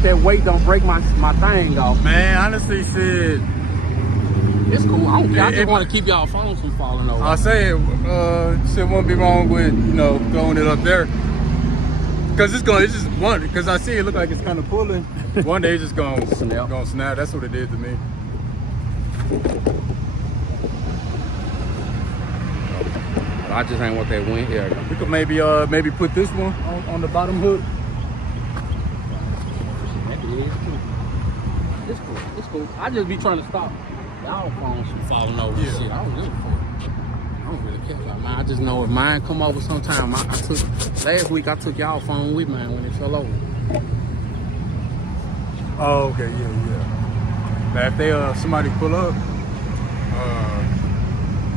hope that weight don't break my thing off. Man, honestly, shit. It's cool. I don't care. I just want to keep y'all phones from falling over. I say shit won't be wrong with, you know, throwing it up there. Cause it's just one. Cause I see it look like it's kind of pulling. One day it's just gonna snap. That's what it did to me. I just ain't want that wind here. We could maybe put this one on the bottom hook. It's cool. It's cool. I just be trying to stop y'all phones from falling over and shit. I don't give a fuck. I don't really care about mine. I just know if mine come over sometime. Last week I took y'all phone with mine when it fell over. Oh, okay, yeah. But if they somebody pull up,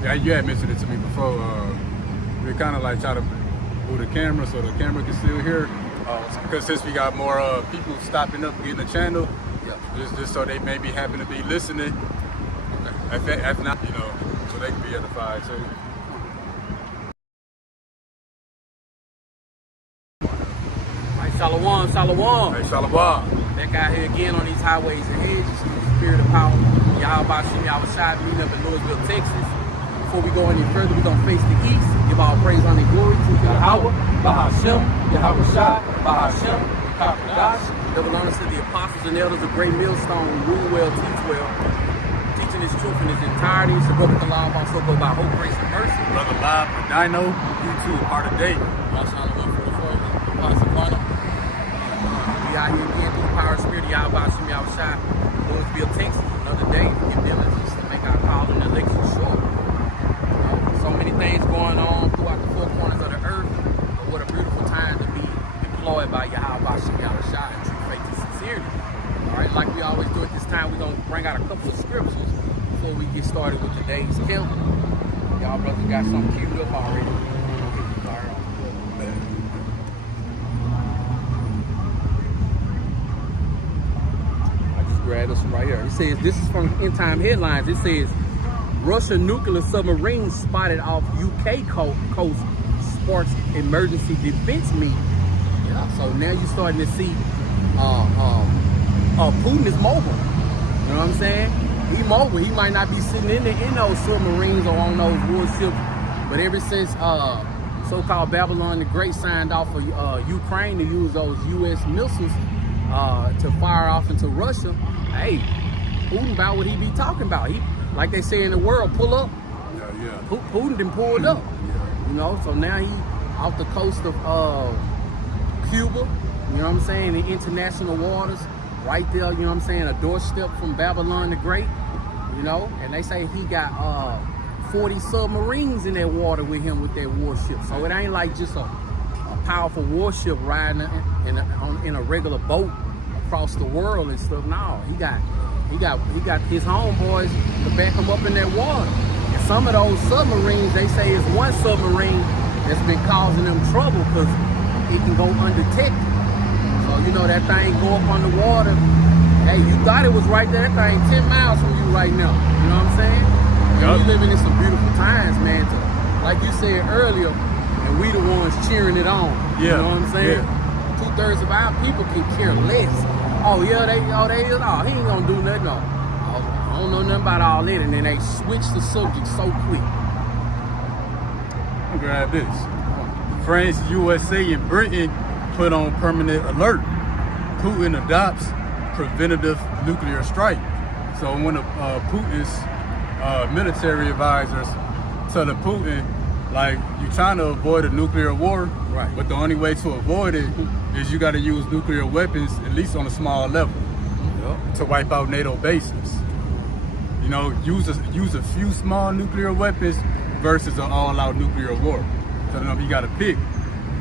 yeah, you had mentioned it to me before. We kind of like try to move the camera so the camera can still hear. Because since we got more people stopping up in the channel, just so they maybe happen to be listening. If not, you know, so they can be edified too. Hey, Shalom, Shalom. Hey, Shalom. Back out here again on these highways and hedges through the spirit of power. Y'all about to see me outside meeting up in Louisville, Texas. Before we go any further, we're going to face the east. Give all praise, honor, and glory to Yahweh, Bahashem, Yahweh Shai, Bahashem, Kakodash. Double honors to the apostles and elders of Great Millstone, who rule well, teach well, teaching his truth in his entirety. It's the book of the law, also go by hope, grace, and mercy. Brother Bob, Dino, YouTube, part of day. We out here again through the power of spirit, y'all about to see me outside Louisville, Texas. Another day to give diligence to make our call and election short. So many things going on throughout the four corners of the earth. But what a beautiful time to be employed by Yahweh Shem Yahushua in true faith and sincerity. All right, like we always do at this time, we're going to bring out a couple of scriptures before we get started with today's count. Y'all brothers got something queued up already. Grab this right here. It says, this is from End Time Headlines. It says, Russian nuclear submarine spotted off UK coast sparks emergency defense meeting. Yeah, so now you're starting to see Putin is mobile. You know what I'm saying? He mobile. He might not be sitting in those submarines or on those warships, but ever since so-called Babylon the Great signed off for Ukraine to use those U.S. missiles to fire off into Russia, hey, Putin about what he be talking about. He, like they say in the world, pull up. Yeah. Putin done pulled up. You know, so now he off the coast of Cuba, you know what I'm saying, in international waters, right there, you know what I'm saying, a doorstep from Babylon the Great, you know, and they say he got 40 submarines in that water with him with that warship. So it ain't like just a powerful warship riding in a regular boat across the world and stuff. No, he got his homeboys to back him up in that water. And some of those submarines, they say, is one submarine that's been causing them trouble because it can go undetected. So you know that thing go up on the water. Hey, you thought it was right there. That thing 10 miles from you right now. You know what I'm saying? Yep. We living in some beautiful times, man. Like you said earlier, and we the ones cheering it on. You know what I'm saying? Yeah. 2/3 of our people can care less. Oh yeah, he ain't gonna do nothing. No. I don't know nothing about all that, and then they switch the subject so quick. Grab this. France, USA, and Britain put on permanent alert. Putin adopts preventative nuclear strike. So one of Putin's military advisors telling Putin, like, you're trying to avoid a nuclear war, right? But the only way to avoid it is you got to use nuclear weapons, at least on a small level, to wipe out NATO bases. You know, use a few small nuclear weapons versus an all-out nuclear war. So I don't know if you got to pick,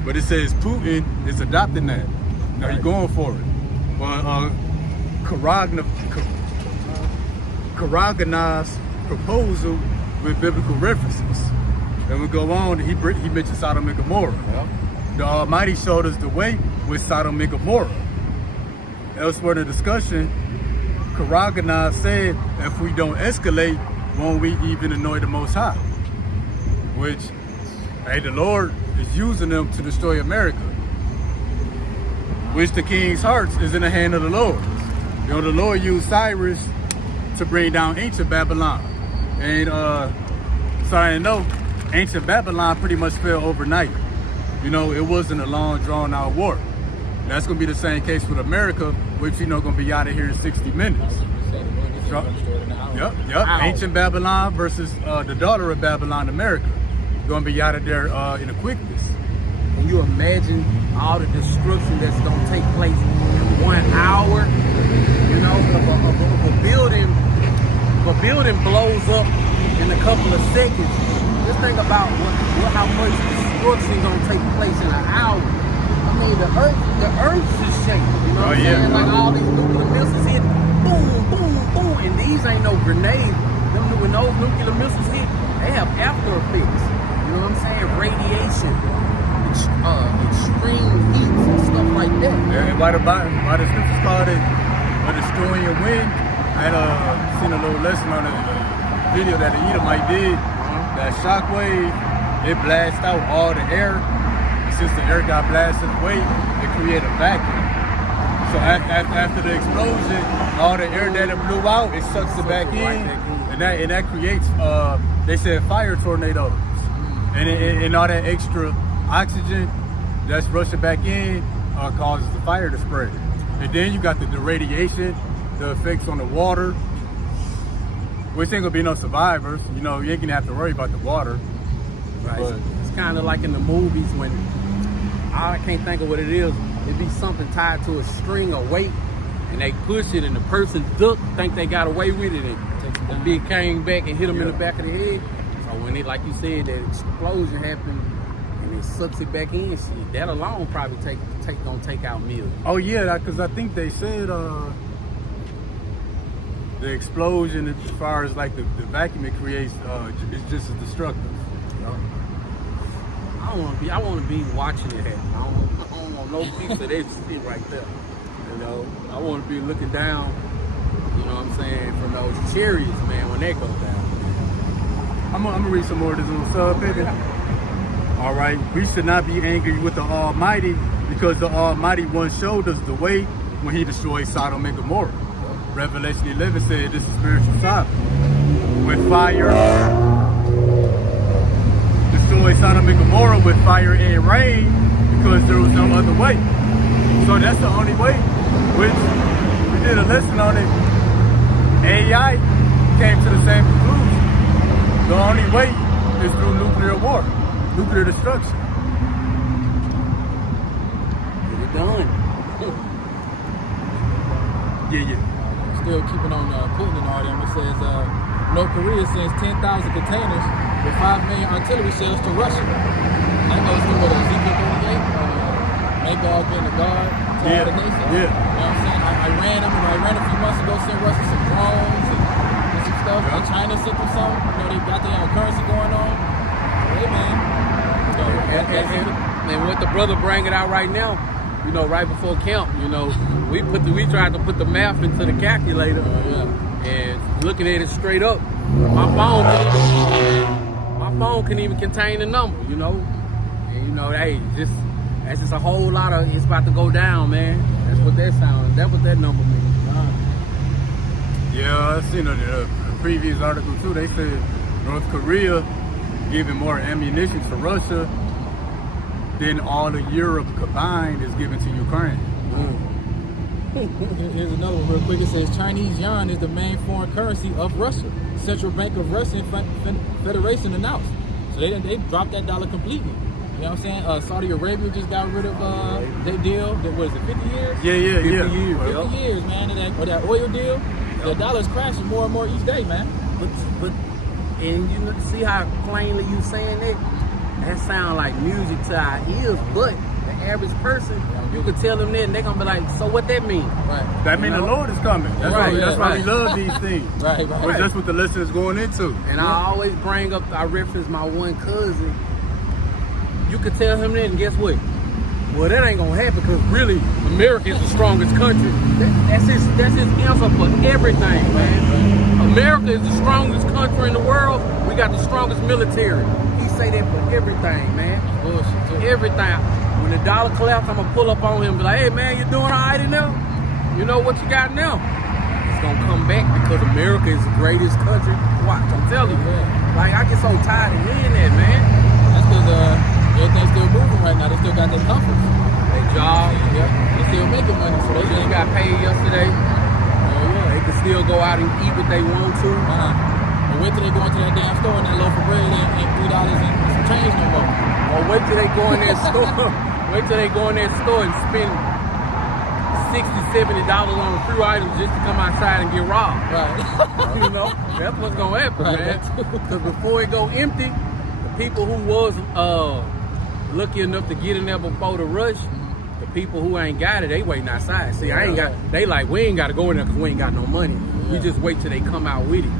but it says Putin is adopting that. You know, he's going for it. Well, Karaganav's proposal with biblical references. And we go on, he mentioned Sodom and Gomorrah. Yep. The Almighty showed us the way with Sodom and Gomorrah. Elsewhere in the discussion, Karaganav said, if we don't escalate, won't we even annoy the Most High? Which, hey, the Lord is using them to destroy America. which the king's hearts is in the hand of the Lord. You know, the Lord used Cyrus to bring down ancient Babylon. And so I know ancient Babylon pretty much fell overnight. You know, it wasn't a long, drawn out war. That's gonna be the same case with America, which, you know, gonna be out of here in 60 minutes. Yep. Ancient Babylon versus the daughter of Babylon, America. Gonna be out of there in a quickness. Can you imagine all the destruction that's gonna take place in 1 hour? You know, if a building blows up in a couple of seconds, just think about how much destruction gonna take place in an hour. I mean, the earth should shake. You know what I'm saying? Like all these nuclear missiles hit, boom, boom, boom, and these ain't no grenades. When those nuclear missiles hit, they have after effects. You know what I'm saying? Radiation, extreme heat, and stuff like that. Yeah, and why the scriptures called it a destroying wind. I had seen a little lesson on a video that the Edomite did. That shockwave, it blasts out all the air. Since the air got blasted away, it created a vacuum. So after the explosion, all the air that it blew out, it sucks it back in, and that creates, they said, fire tornadoes. And all that extra oxygen that's rushing back in causes the fire to spread. And then you got the radiation, the effects on the water, which ain't gonna be no survivors. You know, you ain't gonna have to worry about the water. Right. But it's kind of like in the movies when I can't think of what it is. It'd be something tied to a string or weight, and they push it, and the person think they got away with it, and the big came back and hit them in the back of the head. So when it, like you said, that explosion happened, and it sucks it back in, shit, that alone probably gonna take out millions. Oh yeah, because I think they said the explosion, as far as like the vacuum it creates, is just as destructive. I want to be watching it happen. I don't want no piece of that shit right there. You know, I want to be looking down. You know what I'm saying, from those chariots, man, when that goes down. I'm gonna read some more of this little sub, baby. All right, we should not be angry with the Almighty, because the Almighty once showed us the way when He destroyed Sodom and Gomorrah. Revelation 11 said this is spiritual Sodom. With fire, destroyed Sodom and Gomorrah with fire and rain, because there was no other way. So that's the only way, which we did a lesson on it. AI came to the same conclusion. The only way is through nuclear war, nuclear destruction. Get it done. Yeah. Still keeping on Putin and all them. It says North Korea sends 10,000 containers with 5 million artillery shells to Russia. That goes to what Ezekiel 38. Magog being the guard to all the nations. Yeah. You know what I'm saying? Iran a few months ago sent Russia some drones and some stuff. And China sent them some. You know, they got their own currency going on. Hey man. And what the brother bringing out right now, you know, right before camp, you know, we tried to put the math into the calculator, and looking at it straight up, my phone can even contain the number, you know, and you know, hey, that's just a whole lot of, it's about to go down, man. That's what that sounds. That's what that number means. Yeah, I seen the previous article too. They said North Korea giving more ammunition to Russia than all of Europe combined is given to Ukraine. Here's another one real quick. It says Chinese yuan is the main foreign currency of Russia. Central Bank of Russian Federation announced. So they dropped that dollar completely. You know what I'm saying? Saudi Arabia just got rid of their deal. What is it, 50 years? Yeah. 50 years, man. Of that oil deal. The dollar's crashing more and more each day, man. But and you know, see how plainly you saying that? That sound like music to our ears, but the average person, you could tell them that and they're gonna be like, so what that mean? Right. That means the Lord is coming. That's why we love these things. Right. Because that's what the lesson is going into. And I always bring up, I reference my one cousin. You could tell him that, and guess what? Well, that ain't gonna happen, because really, America is the strongest country. That's his answer for everything, man. America is the strongest country in the world. We got the strongest military. He say that for everything, man. Bullshit too. Everything. When the dollar collapse, I'm gonna pull up on him and be like, hey man, you doing all right in there? You know what you got now? It's gonna come back because America is the greatest country. Watch, I'm telling you. Like, I get so tired of hearing that, man. That's because everything's still moving right now. They still got their comforts. They job, Yep. They still making money. So they just got paid yesterday. They can still go out and eat what they want to. But wait till they go into that damn store and that loaf of bread ain't $3 and some change no more. Or wait till they go in that store. Wait till they go in that store and spend $60, $70 on a few items just to come outside and get robbed. Right. You know, that's what's gonna happen, Right, man. that's- Because before it go empty, the people who was lucky enough to get in there before the rush, the people who ain't got it, they waiting outside. See, I ain't got. They like, we ain't got to go in there because we ain't got no money. We just wait till they come out with it,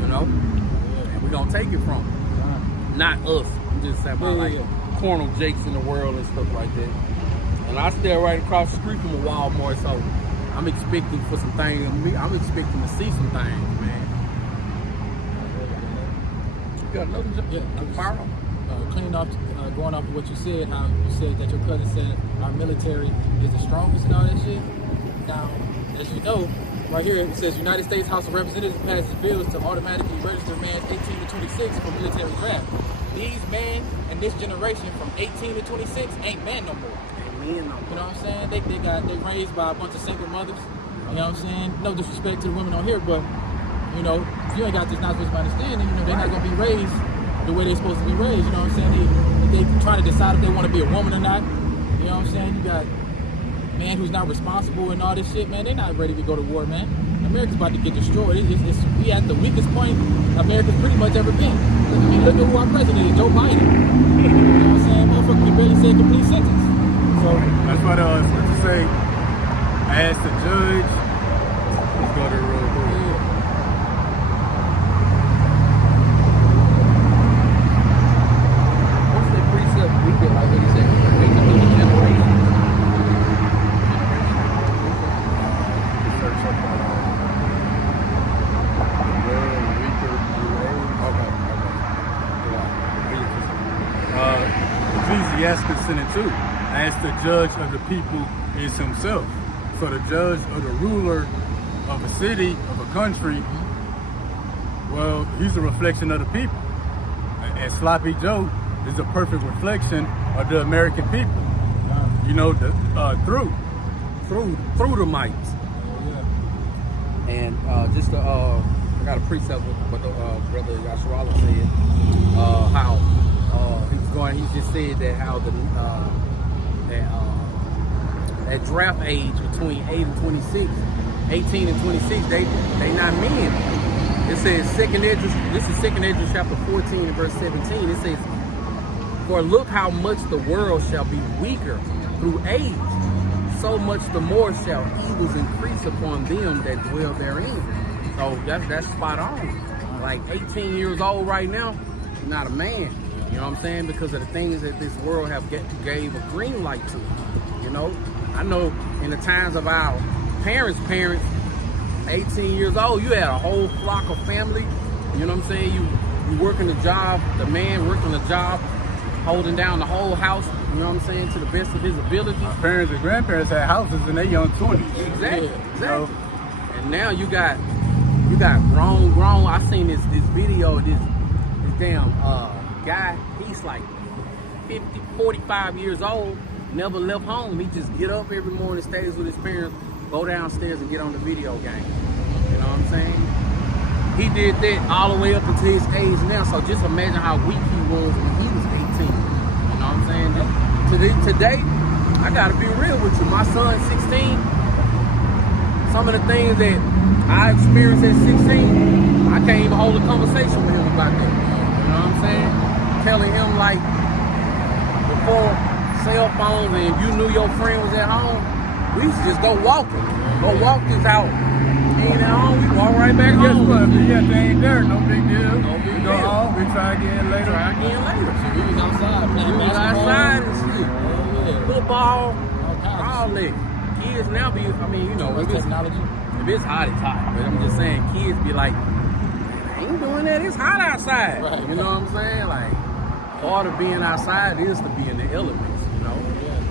you know. And we gonna take it from them, not us. I'm just saying about like Cornel Jakes in the world and stuff like that. And I stay right across the street from a Walmart, so I'm expecting for some things. I'm expecting to see some things, man. You got another job? Cleaning off, going off of what you said, how you said that your cousin said our military is the strongest and all that shit. Now, as you know, right here it says United States House of Representatives passes bills to automatically register mans 18 to 26 for military draft. These men and this generation from 18 to 26 ain't men no more. You know what I'm saying? They raised by a bunch of single mothers. You know what I'm saying? No disrespect to the women on here, but you know, if you ain't got this not supposed to understand, you know, they're not gonna be raised the way they're supposed to be raised. You know what I'm saying? They trying to decide if they want to be a woman or not. You know what I'm saying? You got a man who's not responsible and all this shit, man. They're not ready to go to war, man. America's about to get destroyed. We at the weakest point America's pretty much ever been. I mean, look at who our president is, Joe Biden. You know what I'm saying? Motherfucker can barely say a complete sentence. So That's what scripture say. Ask the judge. Let's go to the real quick. What's that precept we get like what he said? Wake up in the generation. Search up on Ecclesiastes 2. Ask the judge of the people is himself. So the judge or the ruler of a city, of a country, well, he's a reflection of the people. And Sloppy Joe is a perfect reflection of the American people. You know, through the mics. And just I got a precept with what the brother Yasharala said. How he just said that how the that draft age between 18 and 26, they not men. It says this is 2 Esdras chapter 14 and verse 17. It says, for look how much the world shall be weaker through age, so much the more shall evils increase upon them that dwell therein. So that's spot on. Like 18 years old right now, you're not a man. You know what I'm saying? Because of the things that this world gave a green light to. You know, I know in the times of our parents, 18 years old, you had a whole flock of family. You know what I'm saying? You working the job, the man working the job, holding down the whole house, you know what I'm saying, to the best of his ability. my parents and grandparents had houses in their young 20s. Exactly. So, And now you got grown. I seen this video, this damn guy, he's like 50, 45 years old, never left home. He just get up every morning, stays with his parents, go downstairs and get on the video game. You know what I'm saying? He did that all the way up until his age now, so just imagine how weak he was when he was 18. You know what I'm saying? Today, I gotta be real with you. My son's 16. Some of the things that I experienced at 16, I can't even hold a conversation with him about that. You know what I'm saying? Telling him like, before cell phones and if you knew your friend was at home, we used to just go walking. Go walk this out. He ain't at home, we walk right back guess home. what? If they ain't there, no big deal. No big We go deal. home, we try again later. Try again later. we was outside playing We was basketball. outside and shit. Yeah. Football, All kinds all of shit. that. Kids now be, I mean, you know, With technology. if it's hot, it's hot. But I'm just saying, kids be like, I ain't doing that, it's hot outside. Right. You know what I'm saying? Like, part of being outside is to be in the elements, you know? Yeah.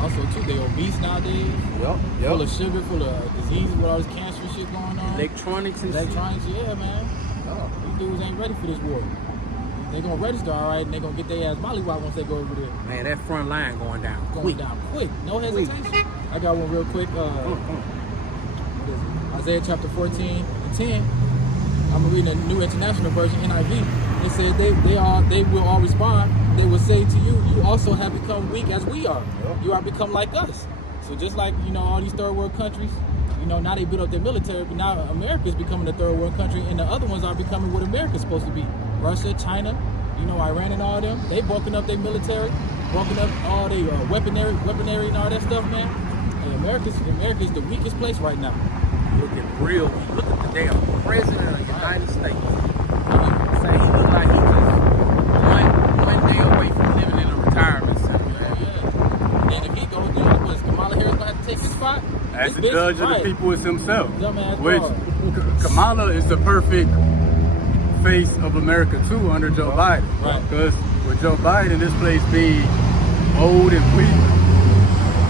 Also, too, they obese nowadays. Yep. Full of sugar, full of diseases with all this cancer shit going on. Electronics and Electronics, yeah, man. Oh. These dudes ain't ready for this war. They gonna register, all right, and they gonna get their ass mollywopped once they go over there. Man, that front line going down. Going down quick, no hesitation. I got one real quick. What is it? Isaiah chapter 14 and 10. I'm reading a New International Version, NIV. It said they will all respond. They will say to you, you also have become weak as we are. You are become like us. So just like, all these third world countries, now they build up their military, but now America is becoming a third world country, and the other ones are becoming what America's supposed to be. Russia, China, Iran and all them. They bulking up their military, bulking up all their weaponry and all that stuff, man. And America's the weakest place right now. Looking real weak. Look at the damn president of the United States. Say he look like he just one day away from living in a retirement center. Yeah. And if he goes, what's Kamala Harris gonna have to take his spot? As the judge of the people is himself. Dumbass Which broad. Kamala is the perfect face of America too under Joe Biden. Right. Because with Joe Biden, this place being old and weak.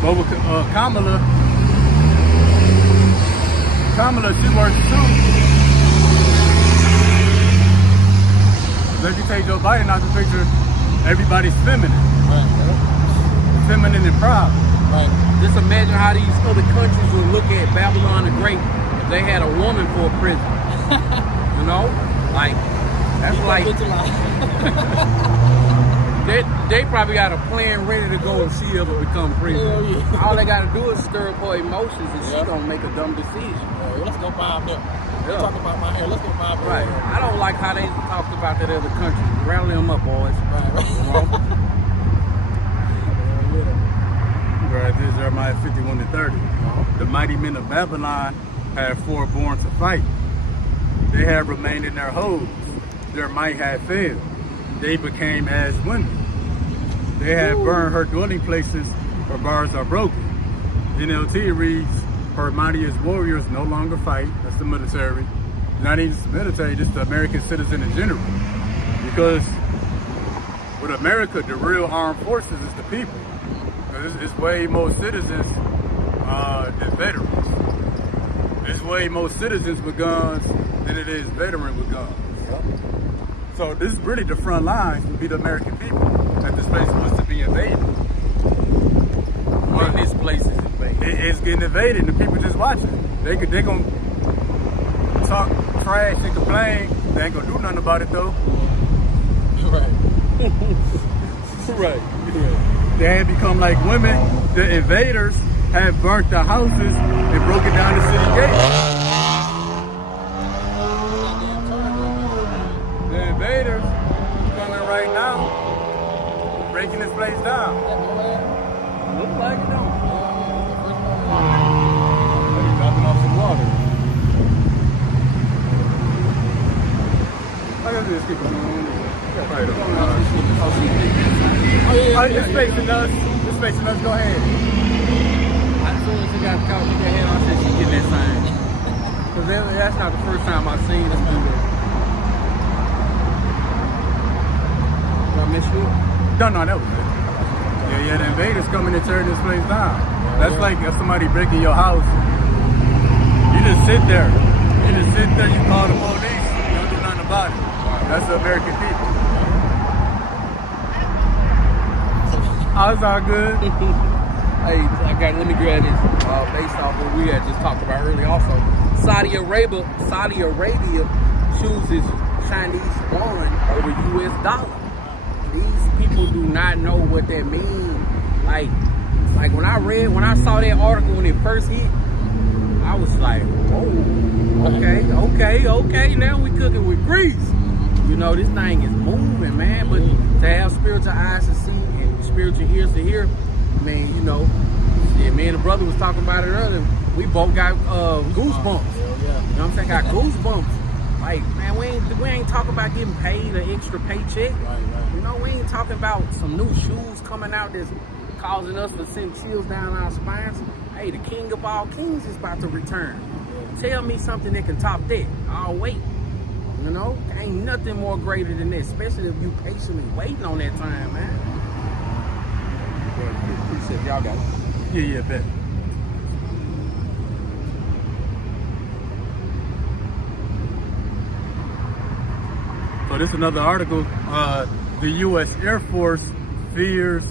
But with Kamala, she works too. But if you take Joe Biden out the picture, everybody's feminine. Right. Feminine and proud. Right. Just imagine how these other countries would look at Babylon the Great if they had a woman for a president. Like, that's like, they probably got a plan ready to go if she ever become president. Yeah. All they gotta do is stir up her emotions and she gonna make a dumb decision. Let's go buy them. Yeah. Talk about my hair. Let's go buy them. Right. I don't like how they talked about that other country. Rally them up, boys. Right. Right, this is Jeremiah 51:30. The mighty men of Babylon have foreborne to fight. They have remained in their holes. Their might had failed. They became as women. They have burned her dwelling places. Her bars are broken. NLT reads, her mightiest warriors no longer fight. That's the military. Not even the military, just the American citizen in general. Because with America, the real armed forces is the people. It's way more citizens than veterans. There's way more citizens with guns than it is veterans with guns. So this is really the front lines would be the American people that this place was to be invaded. When this place is invaded. It's getting invaded and the people just watching. They gonna talk trash and complain. They ain't gonna do nothing about it though. Right. They have become like women. The invaders have burnt the houses and broken down the city gates. The invaders coming right now, breaking this place down. Look like it don't. He's dropping off some water. I guess this keep going. It's facing us. It's facing us. Go ahead. As soon as she got the couch in her hand, I said she getting that sign. Because that's not the first time I've seen this movie. Did I miss you? No, that was it. Yeah, the invaders coming and tearing this place down. That's like if somebody breaking your house. You just sit there. You call the police. You don't do nothing about it. That's the American people. Oh, it's all good. Hey, let me grab this based off what we had just talked about earlier. Also, Saudi Arabia chooses Chinese yuan over U.S. dollar. These people do not know what that means. Like when I saw that article when it first hit, I was like, whoa, okay. Now we cooking with grease. This thing is moving, man. But to have spiritual eyes to see and spiritual ears to hear, I mean, me and the brother was talking about it earlier. We both got goosebumps. You know what I'm saying? Got goosebumps. Like, man, we ain't talking about getting paid an extra paycheck. Right. We ain't talking about some new shoes coming out that's causing us to send chills down our spines. Hey, the King of all kings is about to return. Tell me something that can top that. I'll wait. Ain't nothing more greater than that, especially if you patiently waiting on that time, man. Appreciate y'all got it. Yeah, bet. So this is another article. The U.S. Air Force fears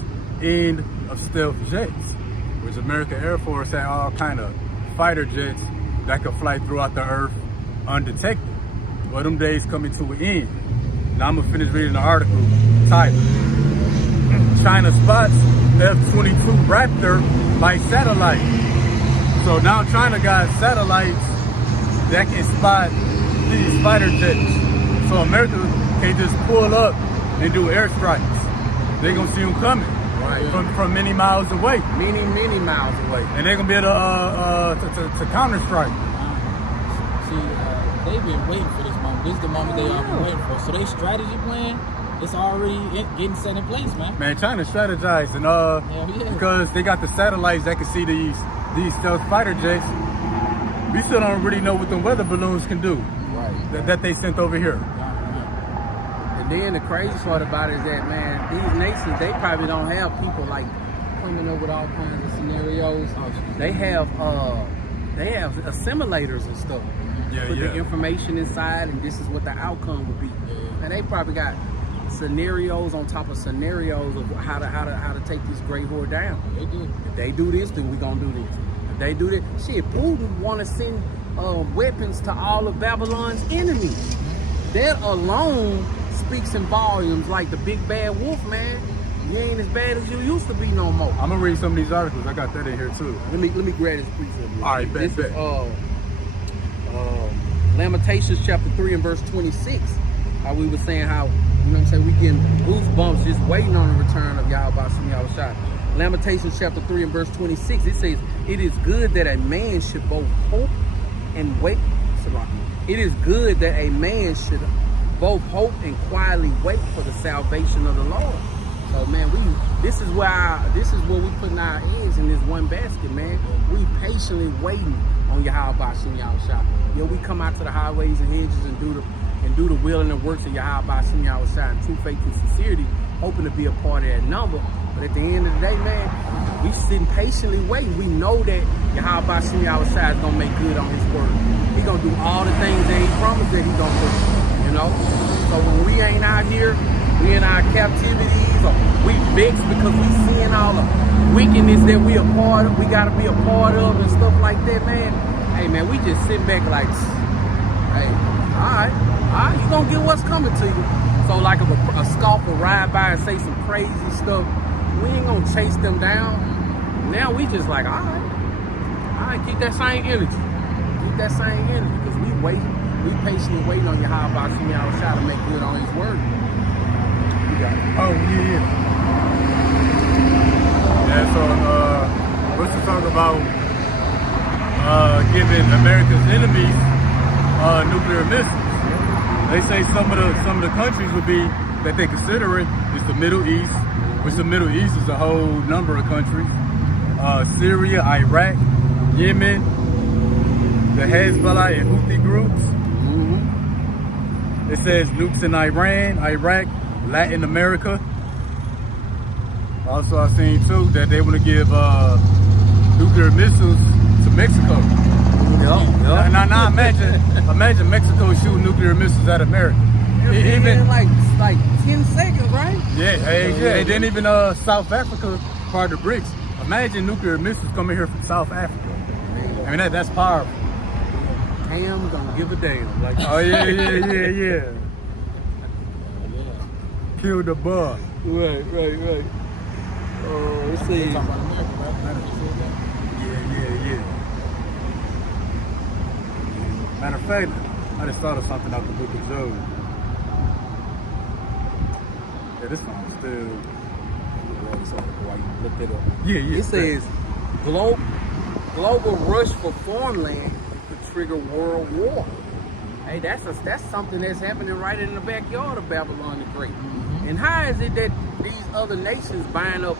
end of stealth jets, which American Air Force had all kind of fighter jets that could fly throughout the earth undetected. Well, them days coming to an end. Now I'm gonna finish reading the article titled China spots F-22 Raptor by satellite. So now China got satellites that can spot these fighter jets. So America can't just pull up and do airstrikes. They're gonna see them coming from many miles away. Many miles away. And they're gonna be able to counter strike. See, they've been waiting for this moment. This is the moment they all been waiting for. So their strategy plan is already getting set in place, man. Man, China strategized and because they got the satellites that can see these stealth fighter jets. We still don't really know what the weather balloons can do. Right. That they sent over here. And then the crazy part about it is that, man, these nations, they probably don't have people like coming up with all kinds of scenarios. They have assimilators and stuff. Put the information inside, and this is what the outcome would be. And they probably got scenarios on top of scenarios of how to take this great war down. They do. If they do this, then we gonna do this. If they do this, shit, Putin want to send weapons to all of Babylon's enemies. That alone speaks in volumes, like the big bad wolf, man. You ain't as bad as you used to be no more. I'm gonna read some of these articles. I got that in here too. Let me grab this precept. All right, bet. This is Lamentations chapter 3 and verse 26. How we were saying how, you know what I'm saying, we getting goosebumps just waiting on the return of Yahweh Shem Yahushua. Lamentations chapter 3 and verse 26. It says, it is good that a man should both hope and wait. It is good that a man should both hope and quietly wait for the salvation of the Lord. So man, this is where we putting our eggs in this one basket, man. We patiently waiting on Yahweh Shem Yahushua. You know, we come out to the highways and hedges and do the will and the works of Yahweh Shem Yahushua in true faith and sincerity, hoping to be a part of that number. But at the end of the day, man, we sitting patiently waiting. We know that Yahweh Shem Yahushua is gonna make good on his word. He gonna do all the things that he promised that he gonna do. You know? So when we ain't out here, we in our captivities, or we vexed because we seeing all the wickedness that we gotta be a part of and stuff like that, man. Hey man, we just sit back like, hey, alright, you gonna get what's coming to you. So like if a scoffer ride by and say some crazy stuff, we ain't gonna chase them down. Now we just like, alright, keep that same energy. Keep that same energy, because we patiently waiting on Yahweh Shem Yahushua to make good on his word. You got it. Oh, yeah. Yeah, so let's just talk about giving America's enemies nuclear missiles. They say some of the countries would be that they consider it is the Middle East, which the Middle East is a whole number of countries. Syria, Iraq, Yemen, the Hezbollah and Houthi groups. It says nukes in Iran, Iraq, Latin America. Also, I've seen too that they want to give nuclear missiles to Mexico. Yeah. Now imagine Mexico shooting nuclear missiles at America. Even in like 10 seconds, right? Yeah, and then even South Africa, part of the BRICS. Imagine nuclear missiles coming here from South Africa. I mean that's powerful. Ham don't give a damn. Like, oh yeah. Kill the bug. Right. Oh, let's see. Yeah. Matter of fact, I just thought of something out the book of Job. Yeah, this one's still. Look it up. Yeah. It says global rush for farmland could trigger world war. Hey, that's something that's happening right in the backyard of Babylon the Great. And how is it that these other nations buying up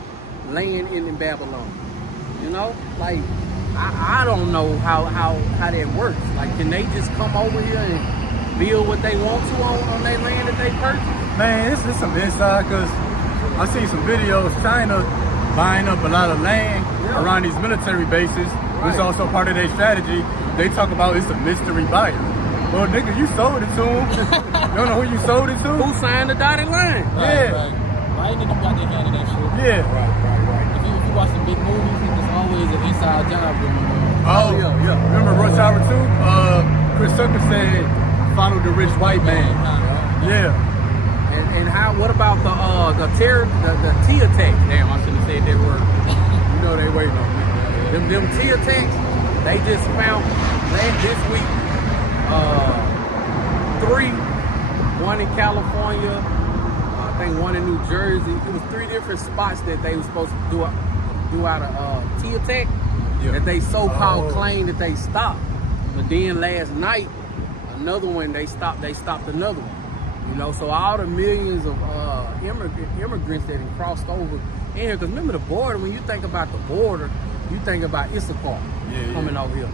land in Babylon? You know, like I don't know how that works. Like, can they just come over here and build what they want to on their land that they purchased? Man, this is some inside, because I see some videos. China buying up a lot of land around these military bases, which is also part of their strategy. They talk about it's a mystery buyer. Well, nigga, you sold it to him. You don't know who you sold it to? Who signed the dotted line? Yeah. Right. Why ain't niggas got their hand in that shit? Yeah. If you watch the big movies, there's always an inside job going on. Oh, yeah. Remember Rush Hour 2? Chris Tucker said, follow the rich white man. Yeah. And how? What about the T attacks? Damn, I shouldn't have said that word. You know they waiting on me. Them T attacks. They just found this week 3, one in California, I think one in New Jersey. It was 3 different spots that they were supposed to do out a T attack that they so-called claimed that they stopped. But then last night, another one they stopped another one. You know, so all the millions of immigrants that have crossed over in here, because remember the border, when you think about the border, you think about Issachar coming over here.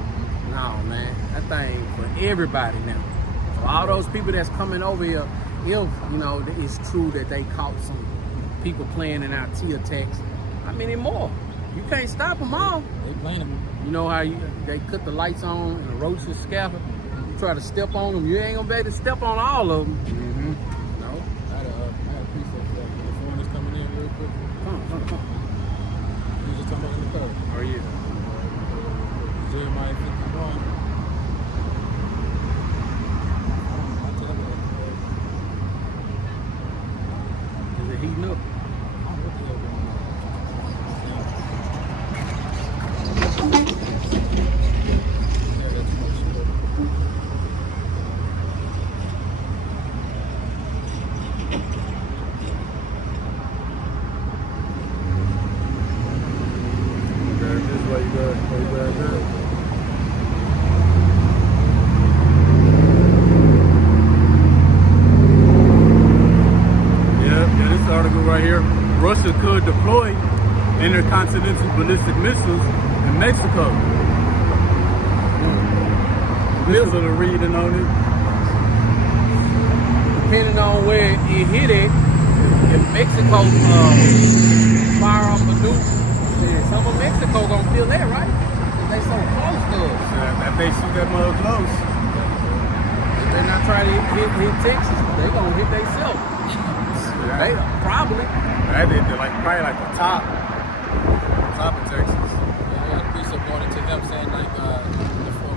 No, man, that thing for everybody now. So all those people that's coming over here, if, you know, it's true that they caught some people playing in our T attacks, how many more? You can't stop them all. They playing them. You know how they cut the lights on and the roaches scatter? You try to step on them, you ain't gonna be able to step on all of them. No. I had a precept for that. The foreigners coming in real quick. Come. You just talking about in the car. Oh yeah. Jeremiah 51. Is it heating up? Russia could deploy intercontinental ballistic missiles in Mexico. This is the reading on it. Depending on where it hit it, if Mexico fire off a nuke, some of Mexico gonna feel that, right? Because they so close to us. If they shoot that mother close. If they're not trying to hit Texas, they gonna hit themselves. They probably. Probably like the top of Texas. Yeah, I got a precept going into them saying like,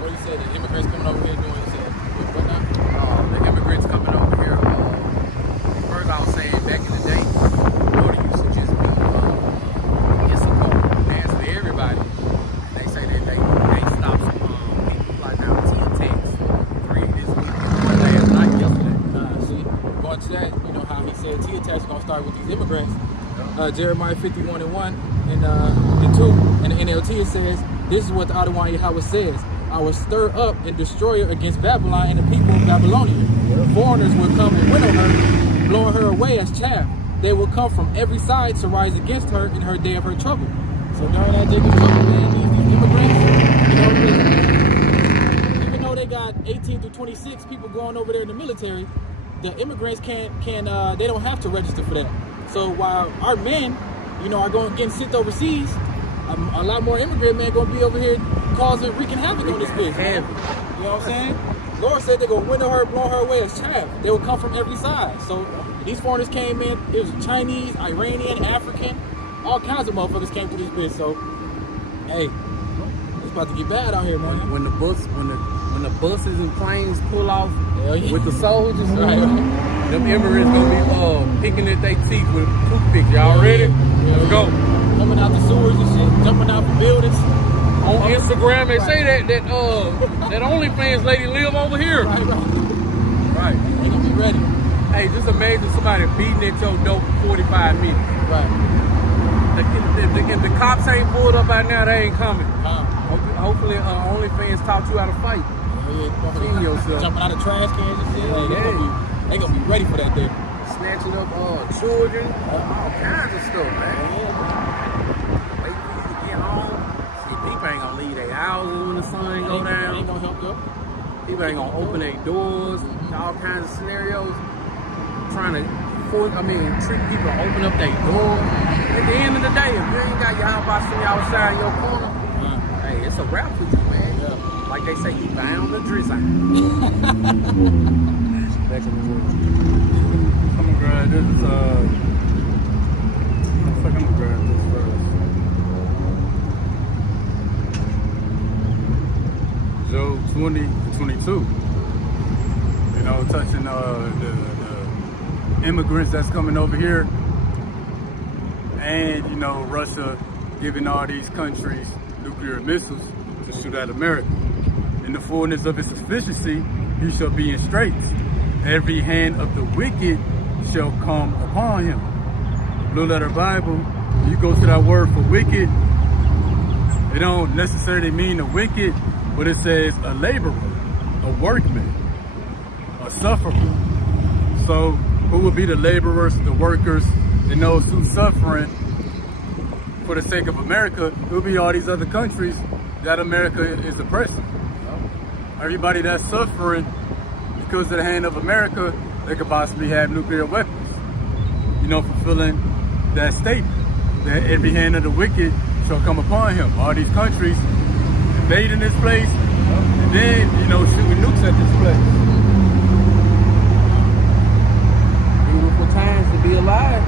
what he said, the immigrants coming over here doing, he said, what now? The immigrants coming over here, first I was saying back in the day, water used to just be Issachar, pass for everybody. And they say that they stopped some people like down T attacks, 3 this week, last night, yesterday. See, going to that, you know how he said T attacks are gonna start with these immigrants. Jeremiah 51:1 and 2 and the NLT it says, this is what the Adonai Yahweh says, I will stir up and destroy her against Babylon and the people of Babylonia. Foreigners will come and winnow her, blowing her away as chaff. They will come from every side to rise against her in her day of her trouble. So during that Jacob's trouble, man, these immigrants, even though they got 18 through 26 people going over there in the military, the immigrants they don't have to register for that. So while our men, are getting sent overseas, a lot more immigrant men gonna be over here wreaking havoc on this bitch. You know what I'm saying? Lord said they're gonna winnow her, blow her away as chaff. They will come from every side. So these foreigners came in. It was Chinese, Iranian, African, all kinds of motherfuckers came through this bitch. So, hey, it's about to get bad out here, man. When the buses and planes pull off with the soldiers, right. Them immigrants gonna be picking at their teeth with toothpicks. Y'all ready? Let's go. Coming out the sewers and shit, jumping out the buildings. On Instagram, they say that OnlyFans lady live over here. Right. They gonna be ready. Hey, just imagine somebody beating at your door for 45 minutes. Right. If the cops ain't pulled up by now, they ain't coming. Hopefully, OnlyFans taught you how to fight. Clean yourself. Jumping out of trash cans and shit. They gonna be ready for that day. Snatching up children, all kinds of stuff, man. Wait for you to get home. See, people ain't gonna leave their houses when the sun go down. Ain't gonna help them. People ain't gonna open their doors. All kinds of scenarios. trying to trick people to open up their door. At the end of the day, if you ain't got your Yahweh outside in your corner, hey, it's a wrap for you, man. Yeah. Like they say, you bound to drizzle. Back in the world. I'm gonna grab this. I'm gonna grab this first. Job 20:22. You know, touching the immigrants that's coming over here, and you know, Russia giving all these countries nuclear missiles to shoot at America. In the fullness of its sufficiency, he shall be in straits. Every hand of the wicked shall come upon him. Blue Letter Bible, when you go to that word for wicked, it don't necessarily mean a wicked, but it says a laborer, a workman, a sufferer. So who will be the laborers, the workers, and those who suffering for the sake of America? It will be all these other countries that America is oppressing. Everybody that's suffering because of the hand of America, they could possibly have nuclear weapons. You know, fulfilling that statement that every hand of the wicked shall come upon him. All these countries invading this place, and then, you know, shooting nukes at this place. Beautiful times to be alive.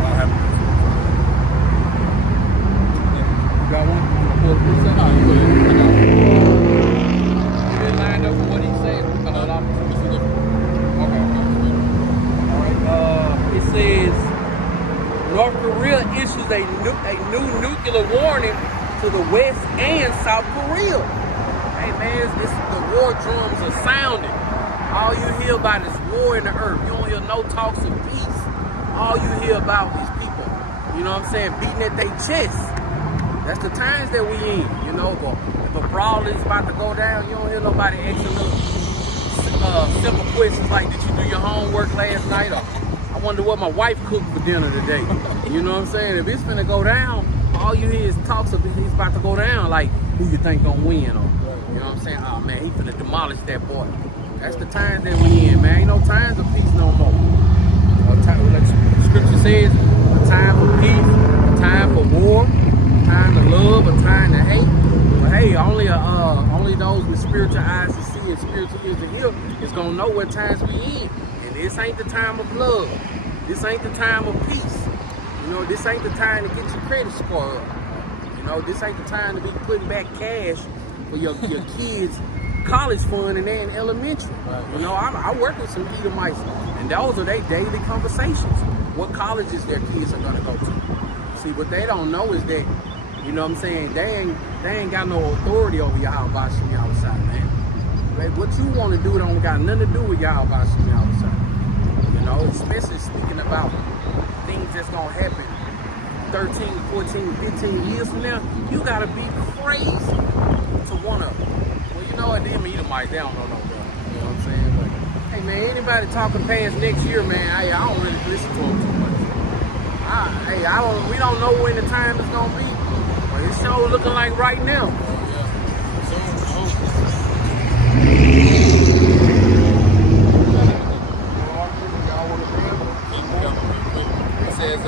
What happened? You got one? You didn't line up with what he said. It says North Korea issues a new nuclear warning to the West and South Korea. Hey man, the war drums are sounding. All you hear about is war in the earth. You don't hear no talks of peace. All you hear about is people, you know what I'm saying, beating at their chest. That's the times that we in, you know. But if a brawl is about to go down, you don't hear nobody asking little simple questions like, did you do your homework last night? Or I wonder what my wife cooked for dinner today. You know what I'm saying? If it's finna go down, all you hear is talks of it's about to go down, like who you think gonna win, or you know what I'm saying? Oh man, he finna demolish that boy. That's the times that we in, man. Ain't no times of peace no more. Like scripture says, a time for peace, a time for war, a time to love, a time to hate. But hey, only those with spiritual eyes to see and spiritual ears to hear is gonna know what times we in. And this ain't the time of love. This ain't the time of peace. You know, this ain't the time to get your credit score up. You know, this ain't the time to be putting back cash for your kids' college fund and they're in elementary. You know, I work with some Edomites, and those are their daily conversations. What colleges their kids are gonna go to. See, what they don't know is that, you know what I'm saying, they ain't got no authority over Yahweh Shem outside, man. Like, what you want to do don't got nothing to do with Yahweh Shem outside. You know, especially speaking about things that's gonna happen 13, 14, 15 years from now, you gotta be crazy to wanna, well, you know what, them Edomites, they don't know no better. You know what I'm saying? But, hey man, anybody talking past next year, man, I don't really listen to them too much. We don't know when the time is gonna be. But it's sure looking like right now. It says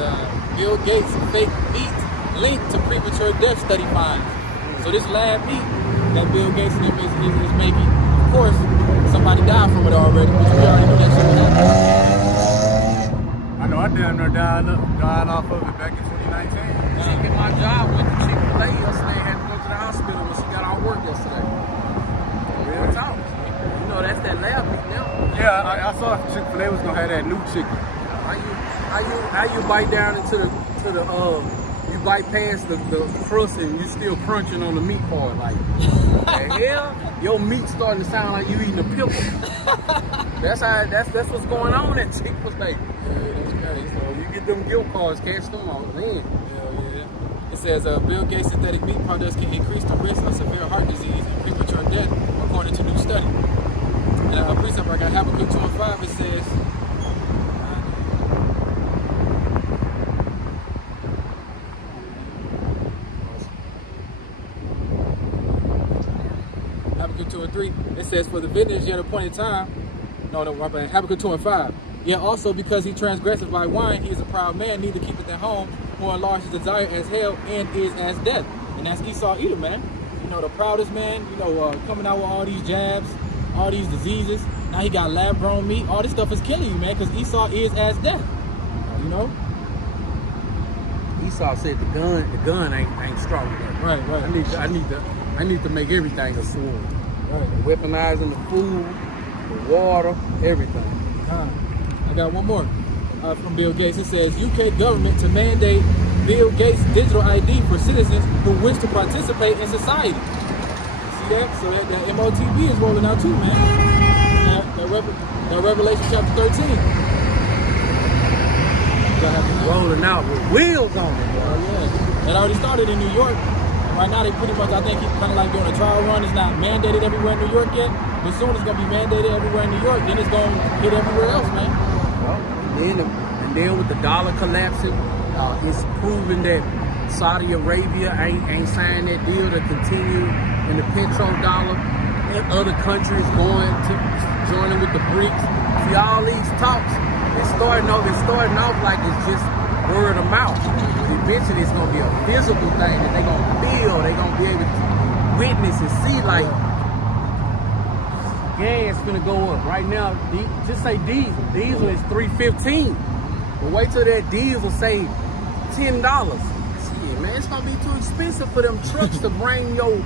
Bill Gates fake meat linked to premature death study finds. So this lab meat that Bill Gates and him is making, of course, somebody died from it already, which we already know that shit happened. I know I damn near died off of it back in 2019. She get my job with the Chick-fil-A yesterday, had to go to the hospital when she got out work yesterday. Real talk. You know, that's that lab meat now. Yeah, I saw Chick-fil-A was gonna have that new chicken. How you bite down into the you bite past the crust and you still crunching on the meat part, like the hell? Your meat starting to sound like you eating a pickle. That's what's going on at Chick-fil-A. Yeah, that's crazy. So you get them gift cards, catch them on the land. It says Bill Gates' synthetic meat products can increase the risk of severe heart disease and premature death, according to new study. And a precept I got Habakkuk 2:5, it says, Habakkuk 2:3, it says, for the vengeance yet appointed time, No, my bad. Habakkuk 2:5. Yet also because he transgresseth by wine, he is a proud man, neither keepeth at home, more enlarged his desire as hell, and is as death. And that's Esau Edom, man. You know, the proudest man, coming out with all these jabs, all these diseases. Now he got lab-grown meat. All this stuff is killing you, man, because Esau is as death. You know? Esau said the gun ain't strong enough. Right. I need to make everything a sword. Right. Weaponizing the food, the water, everything. I got one more from Bill Gates. It says, UK government to mandate Bill Gates digital ID for citizens who wish to participate in society. See that? So that MOTB is rolling out too, man. That Revelation chapter 13. Rolling out with wheels on it, bro. Yeah. It already started in New York. And right now they pretty much, I think he's kind of like doing a trial run. It's not mandated everywhere in New York yet, but soon it's going to be mandated everywhere in New York. Then it's going to hit everywhere else, man. And then with the dollar collapsing, it's proven that Saudi Arabia ain't signed that deal to continue in the petrodollar. And other countries joining with the BRICS. See, all these talks, it's starting off like it's just word of mouth. Eventually it's gonna be a physical thing that they're gonna feel, they're gonna be able to witness and see. Like, gas gonna go up. Right now, just say diesel. Diesel is $3.15. But wait till that diesel say $10. Shit, man, it's gonna be too expensive for them trucks to bring your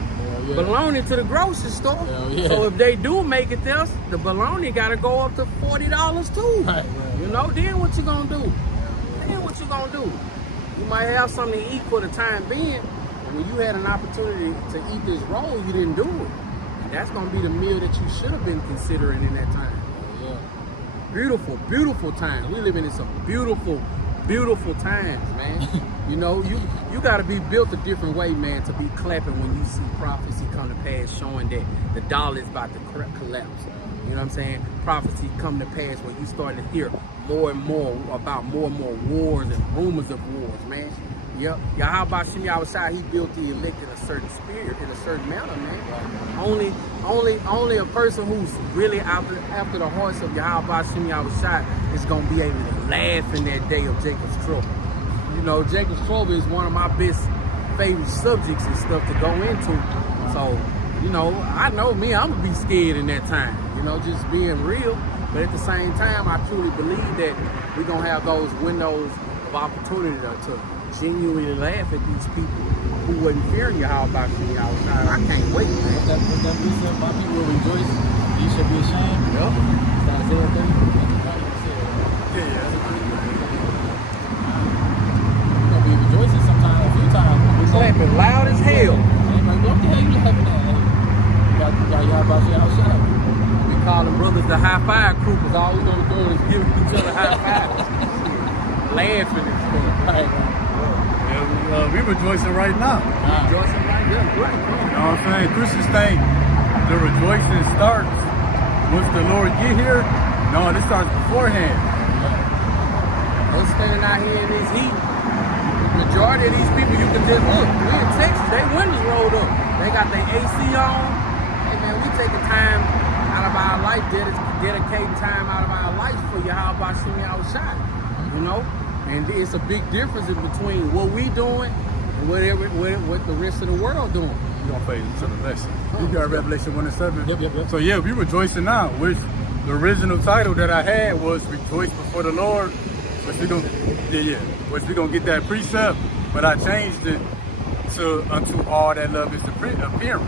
bologna to the grocery store. Yeah. So if they do make it there, the bologna gotta go up to $40 too. Right. You know, then what you gonna do? You might have something to eat for the time being, and when you had an opportunity to eat this roll, you didn't do it. And that's gonna be the meal that you should have been considering in that time. Yeah. Beautiful, beautiful times. We living in some beautiful, beautiful times, man. You know, you got to be built a different way, man, to be clapping when you see prophecy come to pass showing that the dollar is about to collapse. You know what I'm saying? Prophecy come to pass when you start to hear more and more about more and more wars and rumors of wars, man. Yep. Yahweh Shem Yahushua, he built the elect in a certain spirit, in a certain manner, man. Only a person who's really after the hearts of Yahweh Shem Yahushua is gonna be able to laugh in that day of Jacob's trouble. You know, Jacob's trouble is one of my best favorite subjects and stuff to go into. So, you know, I know me, I'm gonna be scared in that time. You know, just being real. But at the same time, I truly believe that we're gonna have those windows of opportunity to genuinely laugh at these people who wasn't fearing Yahweh. I can't wait, man. That said, my people will rejoice. You should be ashamed. Yep. It's Isaiah 30. Yeah. You're gonna be rejoicing sometime, a few times. We're clapping loud as hell. Like, what the hell you laughing at? You got Yahweh Shem We calling brothers the high five crew because all we gonna do is give each other high fives. Laughing and stuff. Right, man. We rejoicing right now. Rejoicing right there. Right. You know what I'm saying? Christians think the rejoicing starts once the Lord get here. No, this starts beforehand. Us standing out here in this heat, majority of these people, you can just look. We in Texas, they windows rolled up. They got their AC on. Hey man, we taking time out of our life, dedicating time out of our life for Yahweh Shem Yahushua. You know? And it's a big difference in between what we doing and what the rest of the world doing. We're going to phase into the lesson. You got Revelation 1:7. Yep. So yeah, we rejoicing now, which the original title that I had was Rejoice Before the Lord. Which we gonna get that precept, but I changed it to unto all that love is appearing.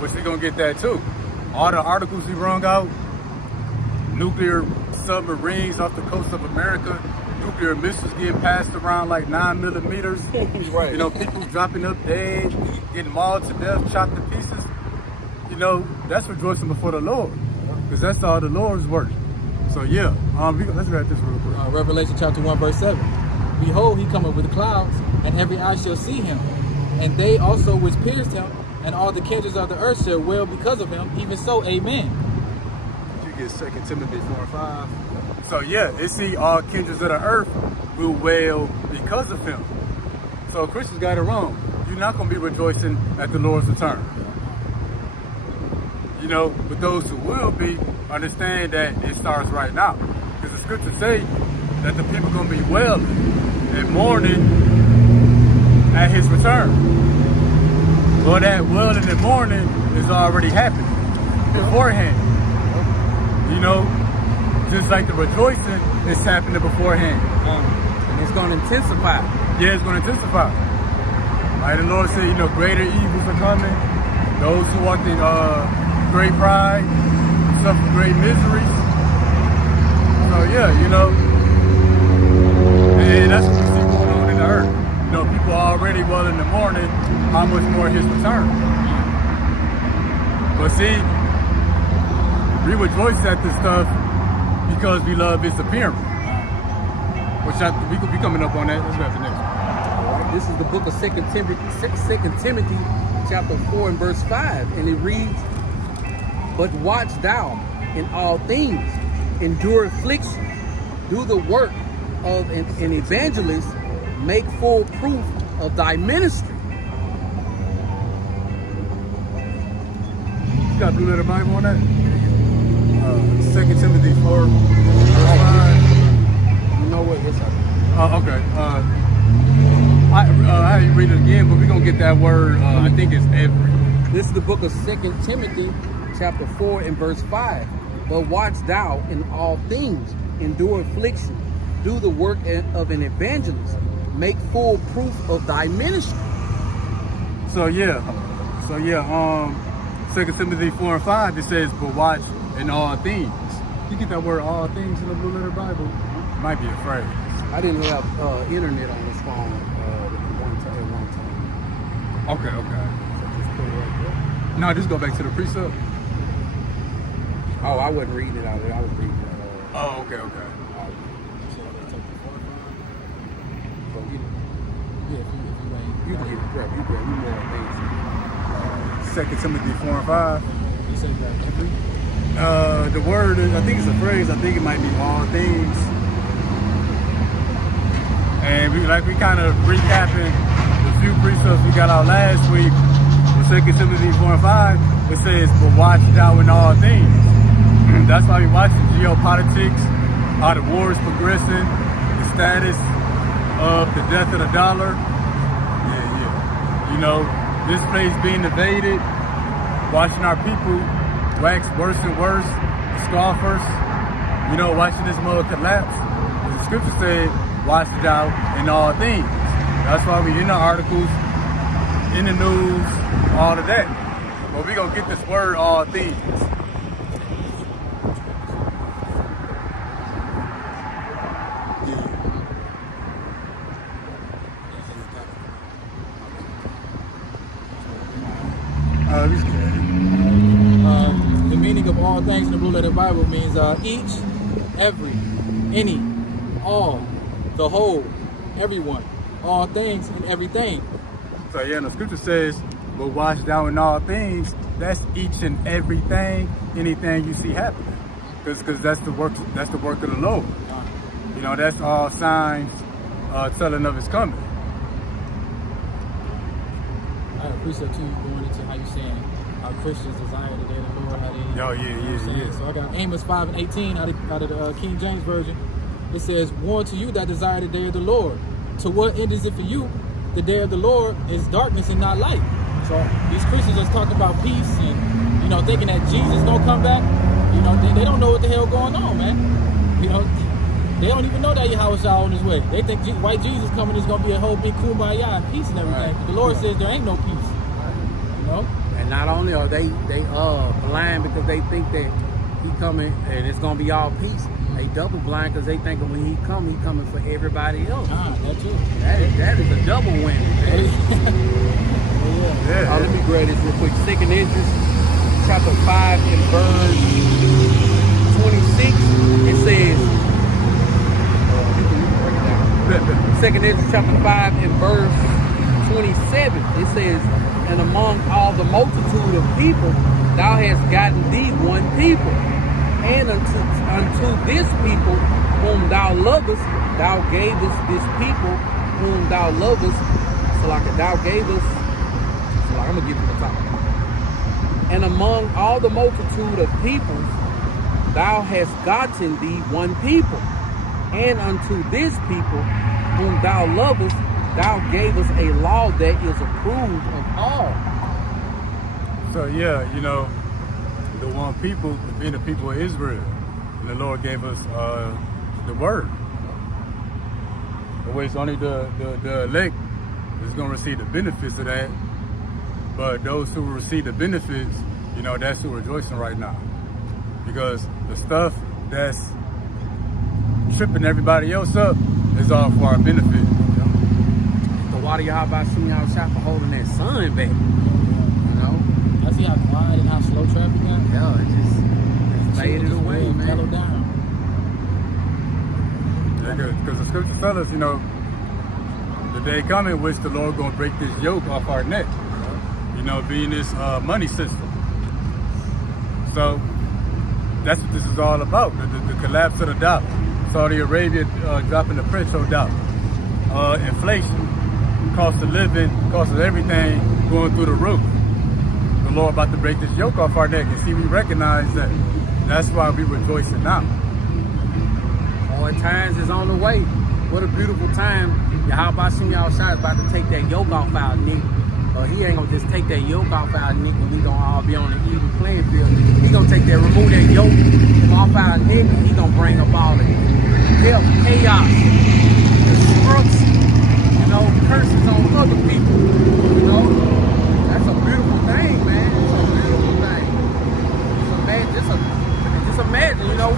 Which we gonna get that too. All the articles he brung out, nuclear submarines off the coast of America, nuclear missiles getting passed around like 9 millimeters. Right. You know, people dropping up dead, getting mauled to death, chopped to pieces. You know, that's rejoicing before the Lord, because that's all the Lord's work. So yeah, let's read this real quick. Revelation chapter 1, verse 7. Behold, he cometh with clouds, and every eye shall see him, and they also which pierced him, and all the kindreds of the earth shall wail because of him. Even so, amen. You get 2 Timothy 4:5. So yeah, it see all kindreds of the earth will wail because of him. So Christians got it wrong. You're not gonna be rejoicing at the Lord's return. you know, but those who will be, understand that it starts right now. Because the scriptures say that the people going to be wailing and mourning at his return. Well, that wailing and mourning is already happening beforehand. You know, just like the rejoicing is happening beforehand. And it's going to intensify. Yeah, it's going to intensify. Like the Lord said, you know, greater evils are coming. Those who walk in great pride, suffer great miseries. So yeah, you know, and that's what we see going on in the earth. You know, people are already well in the morning, how much more his return. But see, we rejoice at this stuff because we love his appearance. Which we could be coming up on that. Let's go to the next one. All right, this is the book of 2 Timothy chapter 4 and verse 5. And it reads, "But watch thou in all things, endure affliction, do the work of an evangelist, make full proof of thy ministry." You got Blue Letter Bible on that? 2 Timothy 4, verse 5. You know what? Yes, sir. Okay. I read it again, but we're going to get that word, I think it's every. This is the book of 2 Timothy chapter 4 and verse 5. "But watch thou in all things, endure affliction, do the work of an evangelist, make full proof of thy ministry." So yeah, 2 Timothy 4 and 5, it says, "But watch in all things." You get that word "all things" in the Blue Letter Bible? It might be a phrase. I didn't have internet on this phone at one time. Okay. So just put it right there. No, just go back to the precept. Oh, I wasn't reading it out there. I was reading it. Oh, okay. So you can get it prep. You more advanced. 2 Timothy 4 and 5. You said that every? The word, I think it's a phrase. I think it might be all things. And we kind of recapping the few precepts we got out last week with 2 Timothy 4 and 5. It says, "But watch thou in all things." That's why we watch the geopolitics, how the war is progressing, the status of the death of the dollar. Yeah. You know, this place being invaded, watching our people wax worse and worse, the scoffers, you know, watching this mother collapse. As the scripture said, "Watch thou in all things." That's why we in the articles, in the news, all of that. But we gonna get this word "all things." The meaning of all things in the Blue Letter Bible means each, every, any, all, the whole, everyone, all things and everything. So yeah, and the scripture says, "But watch thou in all things." That's each and everything, anything you see happening, because that's the work of the Lord. You know, that's all signs telling of His coming. I had a precept too going into how you saying how Christians desire the day of the Lord. How they, Oh yeah. So I got Amos 5 and 18 out of the King James Version. It says, "Woe to you that desire the day of the Lord. To what end is it for you? The day of the Lord is darkness and not light." So these Christians are talking about peace and, you know, thinking that Jesus gonna come back. You know, they don't know what the hell going on, man. You know, they don't even know that Yahweh Shah on his way. They think white Jesus coming is gonna be a whole big kumbaya and peace and everything. Right. But the Lord says there ain't no peace. You know? And not only are they blind because they think that he coming and it's gonna be all peace. They double blind because they think when he coming for everybody else. That too. That is a double win. Yeah. Let me grab this real quick. 2 Esdras chapter 5 and verse 26. It says, you can break it down. 2 Esdras chapter 5 and verse 27. It says, "And among all the multitude of people, thou hast gotten thee one people. And unto this people whom thou lovest, thou gavest this people whom thou lovest." So like thou gavest, so like I'm gonna give you the top. And among all the multitude of peoples, thou hast gotten thee one people. And unto this people whom thou lovest, thou gavest a law that is approved of all. So yeah, you know, the one people being the people of Israel, and the Lord gave us the word. Which only the elect is going to receive the benefits of that. But those who receive the benefits, you know, that's who are rejoicing right now. Because the stuff that's tripping everybody else up is all for our benefit. The water y'all about seeing y'all shot for holding that sun back. You know? I see how quiet and how slow traffic got. Yeah, it just faded away, man. Mellow down. Because the scriptures tell us, you know, the day coming which the Lord going to break this yoke off our neck. You know, being this money system. So that's what this is all about, the collapse of the dollar. Saudi Arabia dropping the petrodollar. Inflation, cost of living, cost of everything going through the roof. The Lord about to break this yoke off our neck, and see, we recognize that. That's why we rejoicing now. All times is on the way. What a beautiful time. Yahweh Shem Yahushua is about to take that yoke off our neck. He ain't gonna just take that yoke off our neck and we gonna all be on an even playing field. He gonna take that, remove that yoke from off our neck, and he gonna bring up all the death, chaos, destruction, you know, curses on other people. You know, that's a beautiful thing, man. It's a beautiful thing. Just imagine, you know,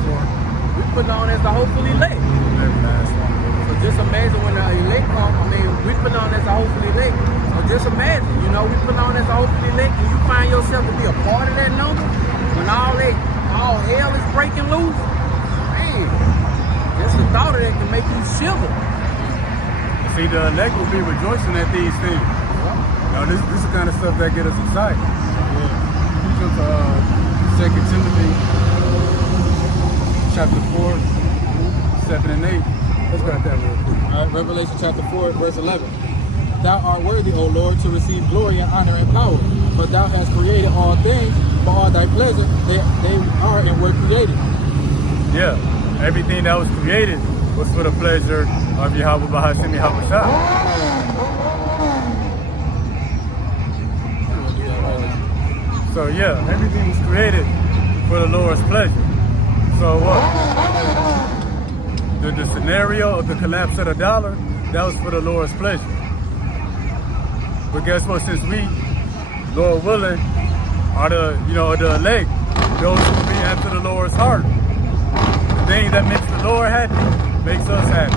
we put on as the hopefully elect. So just imagine when the elect come. I mean, we put on as the hopefully elect. So just imagine, you know, we put on as the hopefully elect, and you find yourself to be a part of that number when all hell is breaking loose. Man, just the thought of that can make you shiver. See, the elect will be rejoicing at these things. You know, this is the kind of stuff that get us excited. You jump to 2 Timothy chapter 4, 7 and 8. Let's grab that real quick. All right, Revelation chapter 4, verse 11. Thou art worthy, O Lord, to receive glory and honor and power, for thou hast created all things for all thy pleasure. They are and were created. Yeah, everything that was created was for the pleasure of Yahweh Bahashim Yahushua. So yeah, everything was created for the Lord's pleasure. So what? The scenario of the collapse of the dollar, that was for the Lord's pleasure. But guess what? Since we, Lord willing, are the elect, those who be after the Lord's heart, the thing that makes the Lord happy makes us happy.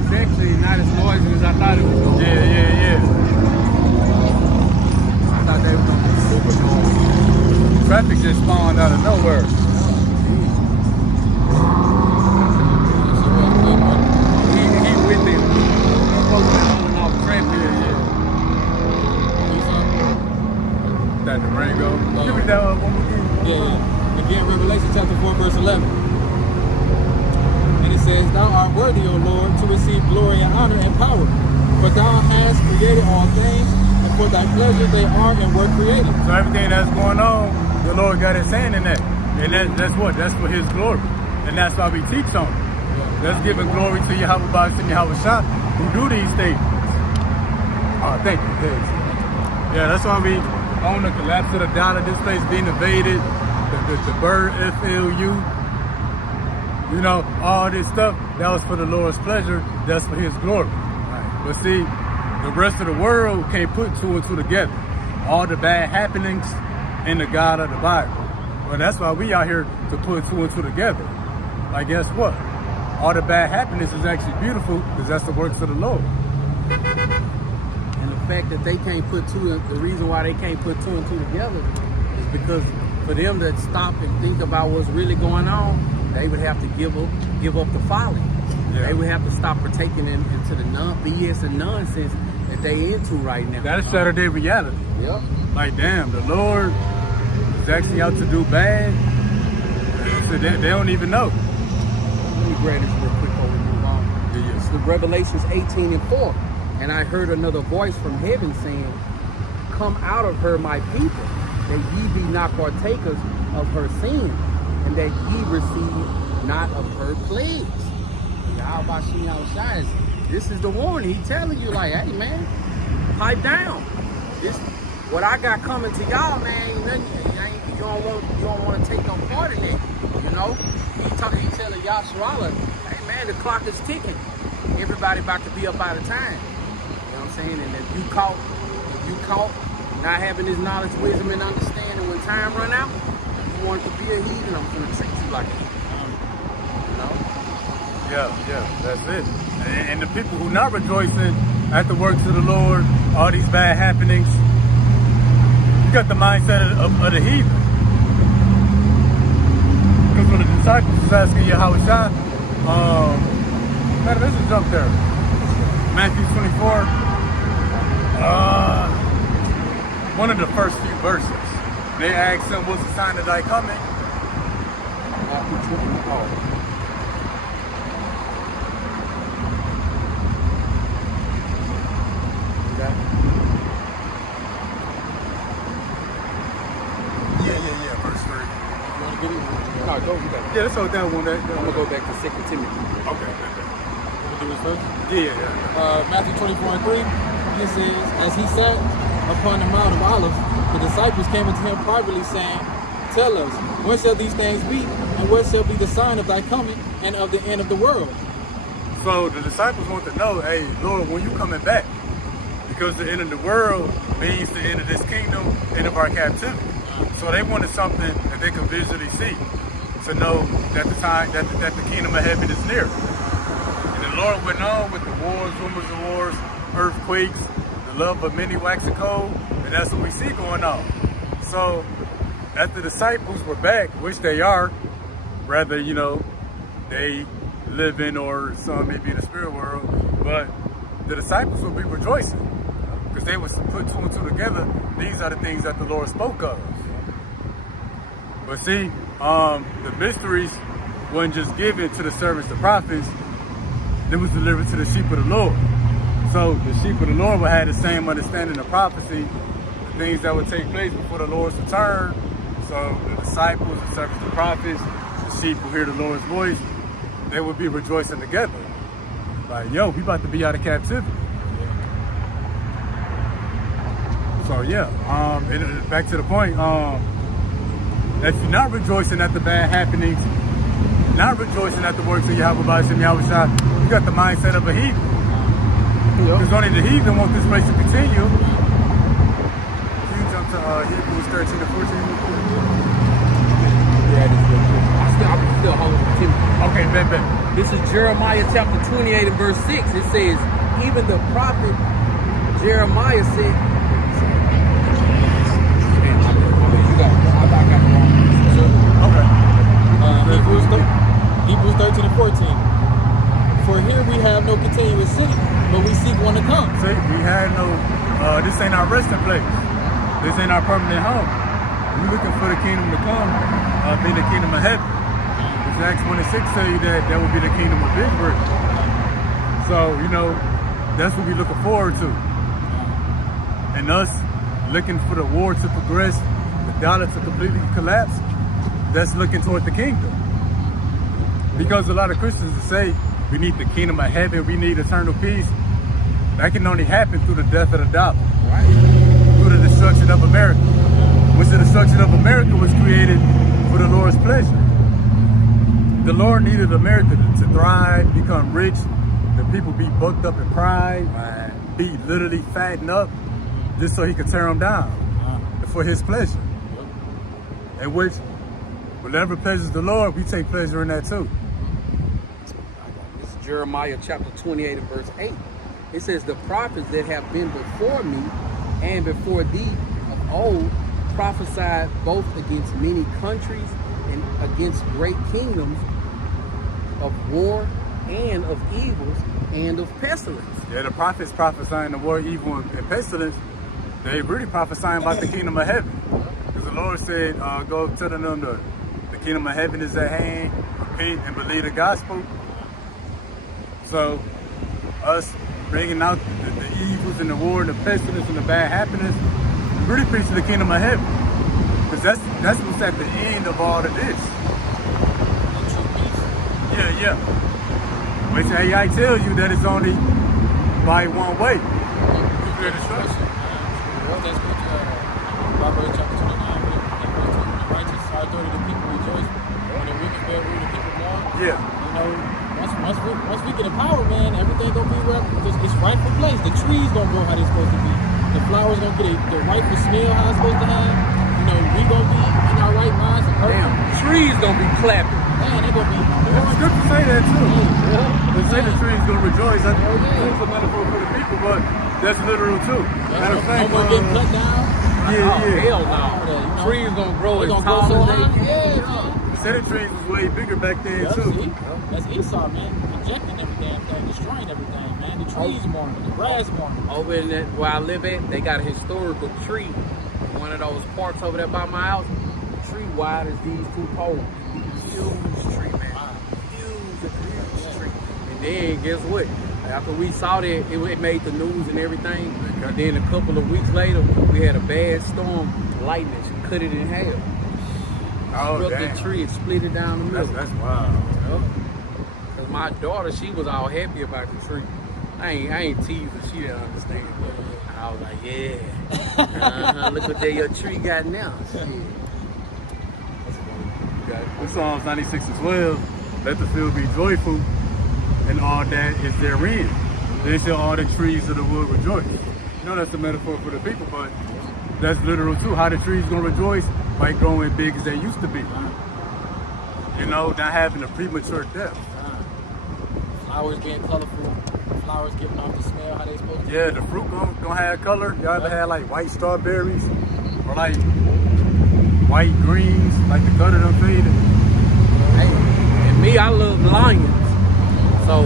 It's actually not as noisy as I thought it was going to be. Yeah. I thought they were going to be super noisy. Traffic just spawned out of nowhere. He with them. He's supposed to be holding off traffic. That Durango. Give me that one more time. Yeah. Again, Revelation chapter 4, verse 11. And it says, Thou art worthy, O Lord, to receive glory and honor and power. For thou hast created all things, and for thy pleasure they are and were created. So everything that's going on, the Lord got his hand in that. And that's what? That's for his glory. And that's why we teach on it. Let's give a glory to Yahweh Ba'ashim Yahushua who do these things. Oh, thank you. Thanks. Yeah, that's why we own the collapse of the dollar, this place being invaded, the bird FLU, you know, all this stuff, that was for the Lord's pleasure, that's for his glory. Right. But see, the rest of the world can't put two and two together. All the bad happenings in the God of the Bible. Well, that's why we out here to put two and two together. Like, guess what? All the bad happenings is actually beautiful because that's the works of the Lord. And the fact that they can't put the reason why they can't put two and two together is because for them to stop and think about what's really going on, they would have to give up the folly. Yeah. They would have to stop partaking into the BS and nonsense that they into right now. That is Saturday reality. Yep. Like, damn, the Lord is actually out to do bad. So they don't even know. Let me grab this real quick over here. the Revelations 18:4. And I heard another voice from heaven saying, "Come out of her, my people, that ye be not partakers of her sin, and that ye receive not of her plagues." This is the warning. He telling you, like, hey man, pipe down. This what I got coming to y'all, man. You don't want to take no part in it. You know, he telling Yahshua, hey man, the clock is ticking. Everybody about to be up out of time. You know what I'm saying? And if you caught not having this knowledge, wisdom, and understanding when time run out, you want to be a heathen, I'm gonna treat you like a heathen. You know? Yeah, that's it. And the people who not rejoicing at the works of the Lord, all these bad happenings, you got the mindset of the heathen. Because when the disciples was asking Yahushua, man, let's just jump there. Matthew 24, one of the first few verses. They asked him, what's the sign of thy coming? Matthew 24. Yeah, verse 3. You want to get it? No, go with that. Yeah, let's hold that one. I'm gonna go back to 2 Timothy. Okay. We'll do this first. Yeah. Matthew 24:3, it says, as he sat upon the Mount of Olives, the disciples came unto him privately, saying, tell us, when shall these things be, and what shall be the sign of thy coming and of the end of the world? So the disciples want to know, hey, Lord, when you coming back? Because the end of the world means the end of this kingdom, end of our captivity. So they wanted something that they could visually see, to know that the kingdom of heaven is near. And the Lord went on with the wars, rumors of wars, earthquakes, the love of many waxing cold, and that's what we see going on. So after the disciples were back, which they are, rather, they live in, or some maybe in the spirit world, but the disciples will be rejoicing because they would put two and two together. These are the things that the Lord spoke of. But see, the mysteries wasn't just given to the servants, the prophets, they was delivered to the sheep of the Lord. So the sheep of the Lord would have the same understanding of prophecy, the things that would take place before the Lord's return. So the disciples, the servants, the prophets, the sheep who hear the Lord's voice, they would be rejoicing together. Like, yo, we about to be out of captivity. So yeah, and back to the point, if you're not rejoicing at the bad happenings, not rejoicing at the works of Yahweh B'Shem Yahushua, you got the mindset of a heathen. Because only the heathen want this place to continue. Can you jump to Hebrews 13 to 14? Yeah, I'm still holding Timothy. Okay, bet. This is Jeremiah chapter 28 and verse 6. It says, even the prophet Jeremiah said, you got it. I got it wrong. Okay. Hebrews 13 and 14. For here we have no continuous city, but we seek one to come. See, we had no, this ain't our resting place. This ain't our permanent home. We're looking for the kingdom to come, be the kingdom of heaven. Acts 1 and 6 tell you that will be the kingdom of Israel. So, that's what we're looking forward to. And us looking for the war to progress, the dollar to completely collapse, that's looking toward the kingdom. Because a lot of Christians say, we need the kingdom of heaven, we need eternal peace. That can only happen through the death of the dollar. Right. Through the destruction of America. Which the destruction of America was created for the Lord's pleasure. The Lord needed America to thrive, become rich, the people be bucked up in pride, be literally fattened up, just so he could tear them down for his pleasure. And which, whatever pleasures the Lord, we take pleasure in that too. This is Jeremiah chapter 28 and verse 8. It says, the prophets that have been before me and before thee of old prophesied both against many countries and against great kingdoms, of war and of evils and of pestilence. Yeah, the prophets prophesying the war, evil, and pestilence, they really prophesying about the kingdom of heaven. Because the Lord said, go tell them the kingdom of heaven is at hand, repent and believe the gospel. So us bringing out the evils and the war and the pestilence and the bad happiness, and really preaching the kingdom of heaven. Because that's what's at the end of all of this. Yeah. Which AI tells you that it's only by one way. Nuclear destruction. That's what Proverbs chapter 29, the righteous are authority the people rejoice. When the wicked bear rule, the people mourn. Yeah. You know, once we get in power, man, everything gonna be right. It's rightful place. The trees gonna grow how they supposed to be. The flowers gonna get the rightful smell how it's supposed to have. You know, we gonna be in our right minds. Damn, trees gonna be clapping. Man, they gonna be. It's good to say that too. Yeah. They say the trees gonna rejoice. I think it's a metaphor for the people, but that's literal too. Matter of fact, no more getting cut down. Hell no. You know? Trees gonna grow They as gonna grow tall so as high. they Yeah, can. man. the cedar trees was way bigger back then Yeah, too. see? That's Esau, man. Rejecting every damn thing, destroying everything, man. The trees mourning, the grass mourning. Over in that where I live at, they got a historical tree. One of those parks over there by my house. Tree wide as these two poles. Huge tree, man. Huge tree. And then guess what? After we saw that, it made the news and everything. And then a couple of weeks later, we had a bad storm, lightning. She cut it in half. Oh, Struck damn. the tree and split it down the middle. That's wild. Cause my daughter, she was all happy about the tree. I ain't teasing, she didn't understand. But I was like, yeah. Look what your tree got now. Shit. In Psalms 96:12, let the field be joyful, and all that is therein. Then shall all the trees of the wood rejoice. You know that's a metaphor for the people, but that's literal too. How the trees gonna rejoice? By growing big as they used to be. You know, not having a premature death. Flowers being colorful, flowers giving off the smell how they supposed to. Yeah, the fruit gonna have color. Y'all ever had like white strawberries or like white greens, like the color done faded? Hey, and me, I love lions. So,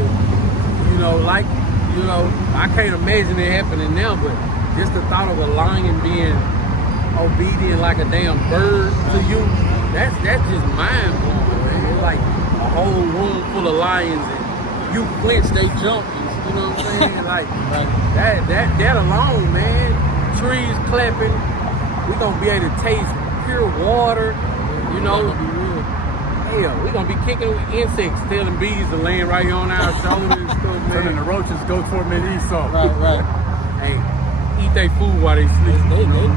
I can't imagine it happening now, but just the thought of a lion being obedient like a damn bird to you, that's just mind blowing, man. It's like a whole room full of lions and you flinch, they jump, you know what I'm saying? Like that alone, man. Trees clapping, we gonna be able to taste pure water, you know. Hell, we gonna be kicking with insects, telling bees to land right here on our shoulders and stuff, Telling the man. roaches go torment Esau. Right. Hey, eat their food while they sleep.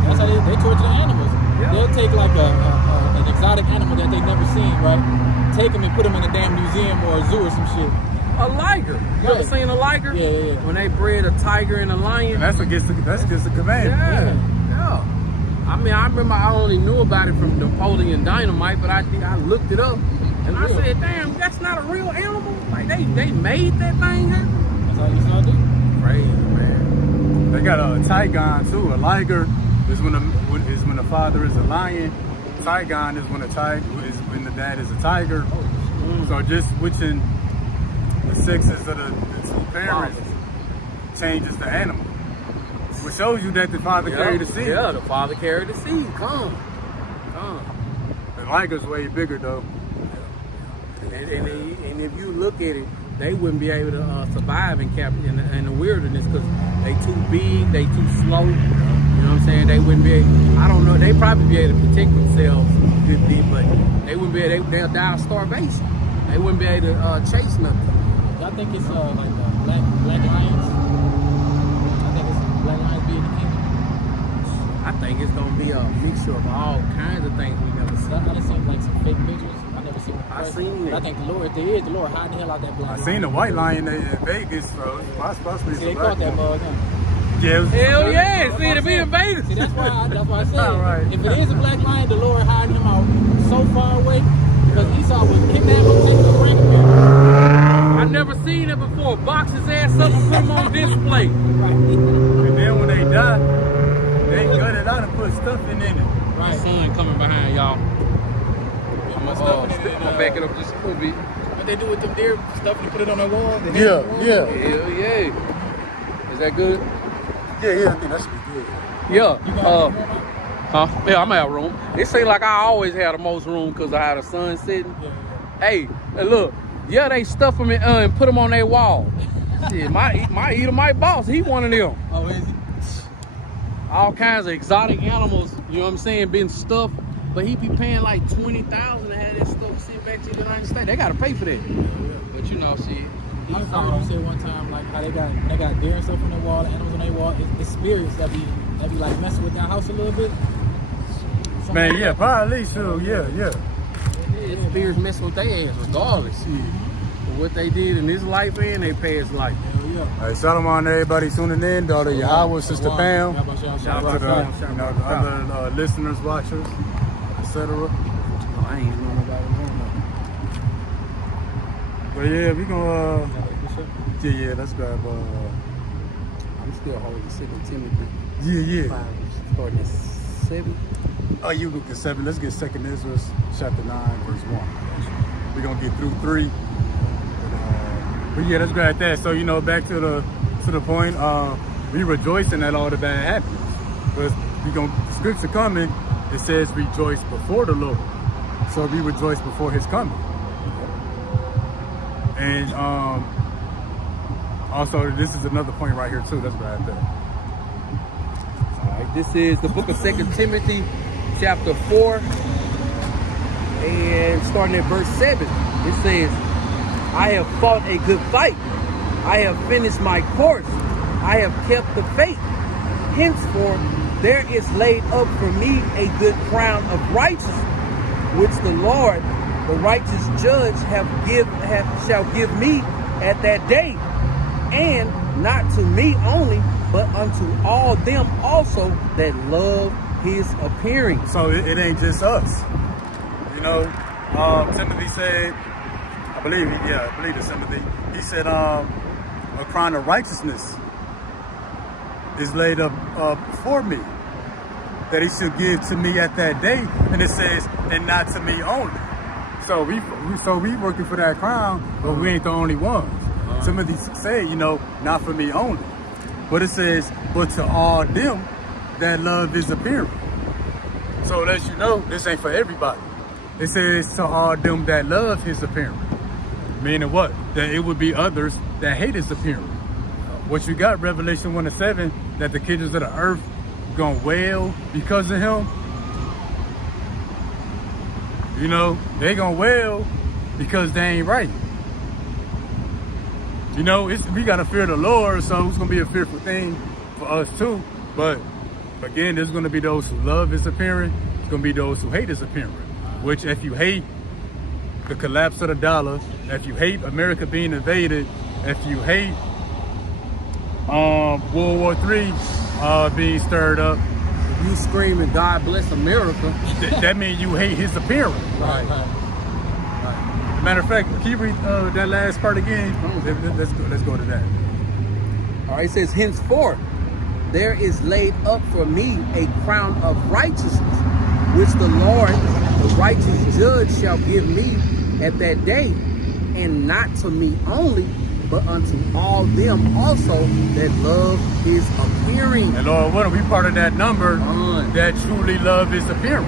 That's how they torture the animals. Yeah. They'll take like an exotic animal that they've never seen, right? Take them and put them in a damn museum or a zoo or some shit. A liger. You ever Yeah. seen a liger? Yeah. When they bred a tiger and a lion. And that's against the command. Yeah. I mean, I remember I only knew about it from Napoleon Dynamite, but I looked it up and I said, damn, that's not a real animal. Like they made that thing here. That's how you saw do. Crazy, man. They got a Tygon too. A liger is when the father is a lion. Tygon is when the dad is a tiger. So just switching the sexes of the two parents changes the animal. Which shows you that the father carried the seed. Yeah, the father carried the seed. Come. The liger's way bigger though. And if you look at it, they wouldn't be able to survive in the wilderness because they too big, they too slow. You know what I'm saying? They wouldn't be able, I don't know, they probably be able to protect themselves good deep, but they wouldn't be able, they'll die of starvation. They wouldn't be able to chase nothing. I think it's like black lions. I think it's black lions being the kingdom. I think it's gonna be a mixture of all kinds of things we never seen. I done seen like some fake pictures. I never seen. I seen it. I think the Lord, if there is, the Lord hiding the hell out that black I lion. seen the white lion in Vegas, bro. It's supposed to be See, they some caught black that one. bug. Huh? Yeah, it was Hell yeah, see it be in Vegas. See, that's why I said, Right. if it is a black lion, the Lord hiding him out so far away because Esau was kidnapped and taken to bring him here. I never seen it before. Box his ass up and put him on display. Right. And then when they die, they gut it out and put stuff in it. My son coming behind y'all. I'm gonna back it up just a little bit. What they do with them deer stuff and put it on their wall? Yeah. Hell yeah. Is that good? Yeah, I think that should be good. Yeah. Yeah, I'm out room. It seems like I always had the most room because I had a son sitting. Hey, look. Yeah, they stuff them and put them on their wall. Shit, my Edomite boss, he one of them. Oh, is he? All kinds of exotic animals, you know what I'm saying, been stuffed. But he be paying like $20,000 to have that stuff sent back to the United States. They gotta pay for that. But you know, shit. I heard you say one time like how they got deer and stuff on their wall, animals on their wall. It's spirits that be like messing with that house a little bit. Man, yeah, probably so. Yeah. Yeah, spirits messing with their ass regardless. Shit. For what they did in this life and they past life. Hell yeah. All right, shalom to everybody tuning in. Daughter Yahweh, Sister Pam. Shout out to the other listeners, watchers, etc. Oh, I ain't know nobody going on. But yeah, we gonna yeah, let's grab I'm still holding 2 Timothy. yeah. 5, starting at 7. Oh, you look at 7. Let's get 2nd Ezra chapter 9, verse 1. We're gonna get through 3. But yeah, let's grab that. So back to the point. We rejoicing at all the bad happenings. Because the scripture coming, it says rejoice before the Lord. So we rejoice before His coming. And also, this is another point right here too. Let's grab that. All right, this is the book of 2 Timothy, chapter 4, and starting at verse 7. It says, I have fought a good fight. I have finished my course. I have kept the faith. Henceforth, there is laid up for me a good crown of righteousness, which the Lord, the righteous judge, shall give me at that day, and not to me only, but unto all them also that love His appearing. So it ain't just us. Timothy said, I believe it's Timothy. He said, a crown of righteousness is laid up for me, that He should give to me at that day. And it says, and not to me only. So we working for that crown, but we ain't the only ones. Timothy said, not for me only. But it says, but to all them that love His appearing. So let you know, this ain't for everybody. It says to all them that love His appearing. Meaning what? That it would be others that hate His appearing. What you got, Revelation 1:7, that the kingdoms of the earth gonna wail because of Him. They gonna wail because they ain't right. We gotta fear the Lord, so it's gonna be a fearful thing for us too. But again, there's gonna be those who love His appearing. There's gonna be those who hate His appearing. Which, if you hate the collapse of the dollar, if you hate America being invaded, if you hate World War III being stirred up, If you screaming, God bless America, that means you hate His appearance. right. Matter of fact, can you read that last part again? Let's go to that. All right, it says, henceforth, there is laid up for me a crown of righteousness, which the Lord, the righteous judge, shall give me at that day, and not to me only, but unto all them also that love His appearing. And Lord, what are we part of that number that truly love His appearing?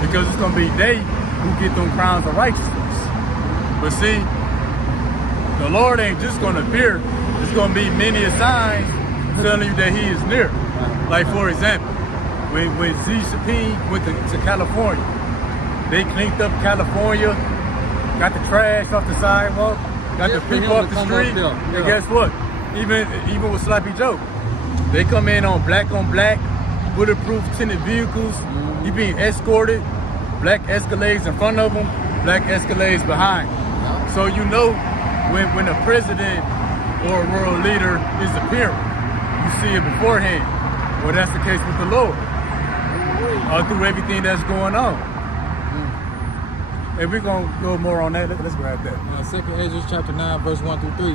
Because it's going to be they who get them crowns of righteousness. But see, the Lord ain't just going to appear. It's going to be many signs telling you that He is near. Like, for example, when Xi Jinping went to California, they cleaned up California, got the trash off the sidewalk, got the people off the street. And guess what? Even with Sloppy Joe, they come in on black, bulletproof tinted vehicles. He being escorted, black Escalades in front of him, black Escalades behind. So when a president or a world leader is appearing, you see it beforehand. Well, that's the case with the Lord. Through everything that's going on. And we're going to go more on that. Let's grab that. 2nd Ezra chapter 9, verse 1 through